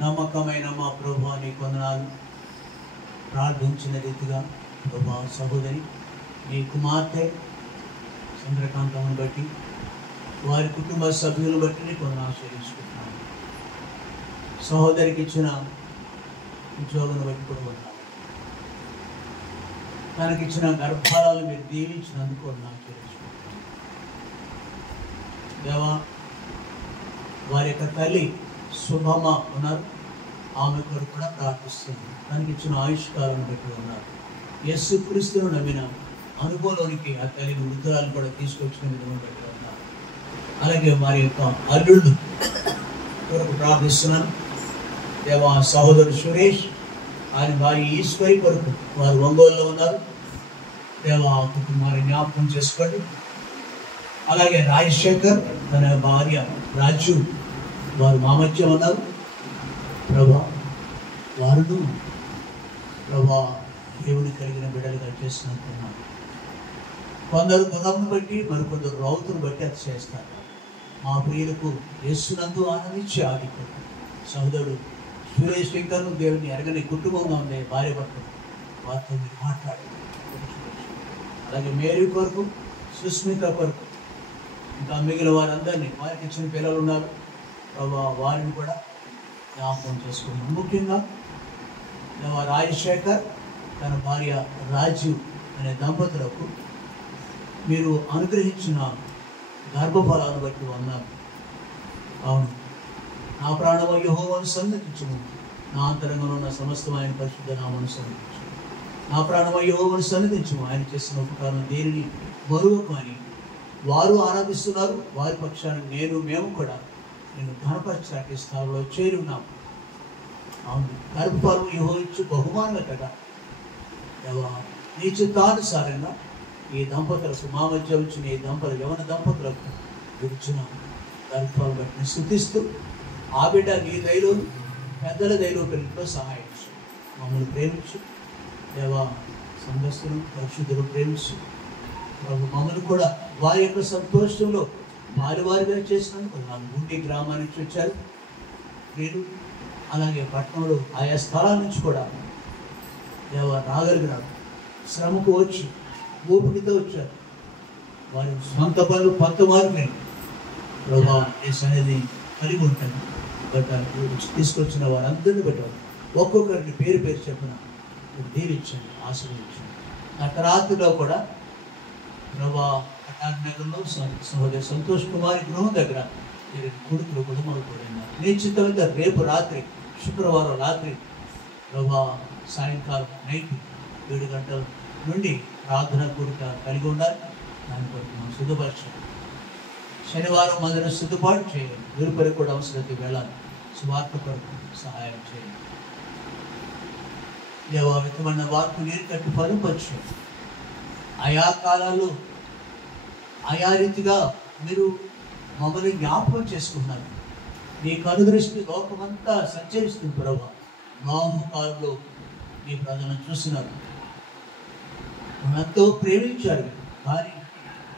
నమ్మకమైన మా ప్రభువా నీకు వందనాలు. ప్రార్థించిన రీతిగా ప్రభా సహోదరి మీ కుమార్తె చంద్రకాంతమును బట్టి వారి కుటుంబ సభ్యులను బట్టి నీకు వందనాలు చెల్లించుకుంటున్నాను. సహోదరికి ఇచ్చిన ఉద్యోగం బట్టి కూడా వందనాలు. తనకిచ్చిన గర్భాలను మీరు దీవించినందుకు వందనాలు చెల్లించుకుంటున్నాను. దేవా, వారి యొక్క తల్లి శుభమ్మ ఉన్నారు, ఆమె కొరకు కూడా ప్రార్థిస్తుంది. తనకి ఇచ్చిన ఆయుష్కాలను బట్టి ఉన్నారు. యేసుక్రీస్తును నమ్మిన అనుభవంలోనికి ఆ తల్లిని వృద్ధురాలను కూడా తీసుకొచ్చిన విధంగా బట్టి ఉన్నారు. అలాగే వారి యొక్క అల్లుళ్ళు కొరకు ప్రార్థిస్తున్నాను. దేవా, సహోదరుడు సురేష్ ఆయన భార్య ఈశ్వరి కొరకు వారు ఒంగోలులో ఉన్నారు. దేవా, కుటుంబాన్ని జ్ఞాపకం చేసుకోండి. అలాగే రాజశేఖర్ తన భార్య రాజు వారు మా మధ్య ఉన్నారు. ప్రభా, వారును ప్రభా దేవుని కలిగిన బిడ్డలుగా చేస్తున్నారు. కొందరు గుణమును బట్టి మరికొందరు రౌతును బట్టి అది చేస్తారు. మా ప్రియులకు యేసునందు ఆనందించి ఆగిపోతారు. సహోదరుడు సురేష్ శంకర్ను దేవుని ఎరగని కుటుంబంగా ఉండే భార్య భర్తలు వారితో మీరు మాట్లాడండి. అలాగే మేరీ కొరకు, సుస్మిత కొరకు, ఇంకా మిగిలిన వారందరినీ, వారికి ఇచ్చిన పిల్లలు ఉన్నారు ప్రభా, వారిని కూడా జ్ఞాపకం చేసుకున్నాం. ముఖ్యంగా రాజశేఖర్ తన భార్య రాజీవ్ అనే దంపతులకు మీరు అనుగ్రహించిన గర్భఫలాన్ని బట్టి ఉన్నారు. అవును, నా ప్రాణము యెహోవాను సన్నిధించుము, నా అంతరంగంలో ఉన్న సమస్తమైన పరిశుద్ధ నామమును సన్నిధించు. నా ప్రాణము యెహోవాను సన్నిధించుము, ఆయన చేసిన ఉపకారం దేనిని మరువకు అని వారు ఆరాధిస్తున్నారు. వారి పక్షాన మేము కూడా నేను ఘనపరచడానికి స్థానంలో చేరి ఉన్నాము. అవును, గర్భఫలం యెహోవా ఇచ్చు బహుమానం కదా. నీ చిత్తానుసారంగా ఈ దంపతులకు, మా మధ్య వచ్చిన ఈ యవన దంపతులకు ఇచ్చిన గర్భఫలం బట్టి స్తుతిస్తూ, ఆ బిడ్డ నీ దయలో, పెద్దల దయలో పెరుగుతో సహాయించు. మమ్మల్ని ప్రేమించు దేవా, సంఘస్థులు పరిశుద్ధులు ప్రేమించు ప్రభు. మమ్మల్ని కూడా వారి యొక్క సంతోషంలో వారిగా చేసినందుకు నాకు గుండి గ్రామం నుంచి వచ్చారు మీరు, అలాగే పట్టణంలో ఆయా స్థలాల నుంచి కూడా దేవా రాగలిగినారు. శ్రమకు వచ్చి ఓపికతో వచ్చారు. వారి సొంత పనులు కొత్త మార్పులు ప్రభావ అనేది కలిగి ఉంటాను. బట్ తీసుకొచ్చిన వారందరినీ బట్టి ఒక్కొక్కరిని పేరు చెప్పిన దీవించండి, ఆశీర్వదించండి. గత రాత్రిలో కూడా ప్రభా కటాక్ నగర్లో సహోదరి సంతోష్ కుమారి గృహం దగ్గర కొడుకులు కుటుంబాలు కూడా ఉన్నారు. నిశ్చితంగా రేపు రాత్రి, శుక్రవారం రాత్రి ప్రభా సాయంకాలం నైట్ 7 గంటల నుండి ప్రార్థన కూడిక కలిగి ఉండాలి. దాన్ని బట్టి మనం సిద్ధపరచాలి. శనివారం మొదలు సిద్ధపాటు చేయాలి. వీరిపై కూడా అవసరమైతే వెళ్ళాలి. సువార్త కొరకు సహాయం చేయాలి. దేవామితమైన వార్త నీరు కట్టి ఫలింపచ్చు. ఆయా కాలాల్లో ఆయా రీతిగా మీరు మమ్మల్ని జ్ఞాపకం చేసుకున్నారు. మీ కనుదృష్టి లోకమంతా సంచరిస్తుంది ప్రభా. నోహు కాలంలో మీ ప్రజలను చూసినారు, ఎంతో ప్రేమించారు, కానీ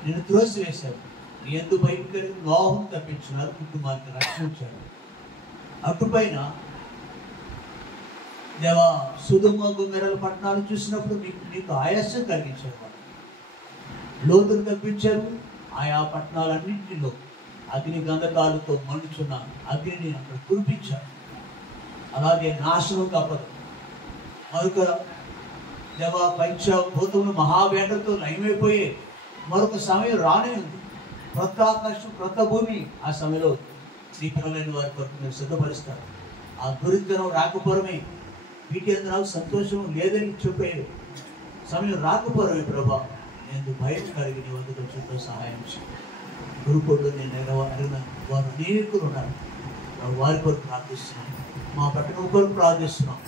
నేను త్రోసివేశారు. నీ ఎందుకు బయటకు నోహును తప్పించినారు, కుటుంబానికి రక్షించారు. అటుపైన దేవా సుధుమ గుమ్మెరల పట్టణాలు చూసినప్పుడు నీకు ఆయాసం కలిగించారు. లోతును తప్పించారు. ఆయా పట్టణాలన్నింటిలో అగ్ని గంధకాలతో మండుచున్న అగ్నిని అక్కడ కురిపించారు. అలాగే నాశనం తప్పదు. మరొక దేవా పంచభూతములు మహావేటతో లయమైపోయే మరొక సమయం రానే ఉంది. క్రొత్త ఆకాశం, క్రొత్త భూమి ఆ సమయంలో నీ పిల్లలైన వారి కొరకు మీరు సిద్ధపరుస్తారు. ఆ దురితనం రాకపోవడమే, వీటి అందరూ సంతోషం లేదని చెప్పే సమయం రాకపోవడమే ప్రభా. నేను భయం కలిగి నీ వద్దకు వచ్చి సహాయం చేయి. గురుకుడు నేను అడిగిన వారు అనేకులు ఉన్నారు. వారి కొరకు ప్రార్థిస్తున్నాను. మా పట్టణం కొరకు ప్రార్థిస్తున్నాం.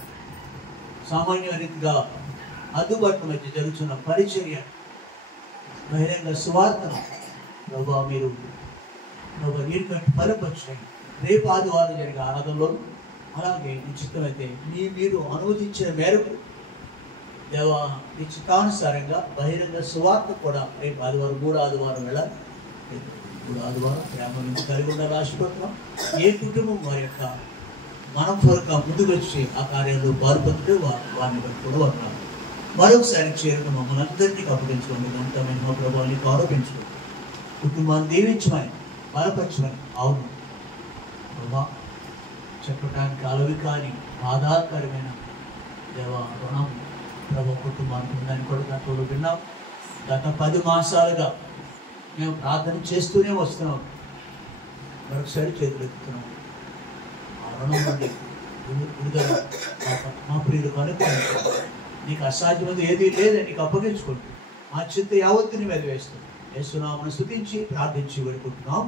సామాన్య రీతిగా అందుబాటు మధ్య జరుగుతున్న పరిచర్య, బహిరంగ సువార్తను ప్రభా మీరు నీరు కట్టి బలపరచండి. రేపు ఆదివారం జరిగే ఆరాధనలో అలాగే నిశ్చితమైతే మీరు అనుమతించిన మేరకు దేవా నిశ్చితానుసారంగా బహిరంగ సువార్త కూడా రేపు ఆదివారం, 3వ ఆదివారం వెళ్ళాలి. 3వ ఆదివారం ప్రేమ నుంచి కలిగి ఉండాలి ఆశపడుతున్నాం. ఏ కుటుంబం వారి యొక్క మనపూర్వక ముందుకు వచ్చి ఆ కార్యాలు పాల్పొందితే వారిని బట్టి కూడా ఉన్నారు. మరొకసారి చేరిన మమ్మల్ని అందరినీ అప్పగించుకోండి. అంతా మేము ప్రభావాన్ని ఆరోపించుకోండి. కుటుంబాన్ని దీవించమని, బలపరచమని. అవును ప్రభా, చెప్పడానికి అలవి కానీ ఆధారకరమైన దేవా రుణం ప్రభా కుటుంబానికి ఉందని కూడా గతంలో విన్నాం. గత 10 మాసాలుగా మేము ప్రార్థన చేస్తూనే వస్తున్నాం. మరొకసారి చేతులు ఎత్తుతున్నాం. ఆ రుణం నుండి విడుదల మా ప్రియులు కనుక నీకు అసాధ్యమైనది ఏదీ లేదని నీకు అప్పగించుకోండి. మా చింత యావత్తుని మీద వేస్తాం. యేసునామమును స్తుతించి ప్రార్థించి వేడుకుంటున్నాం.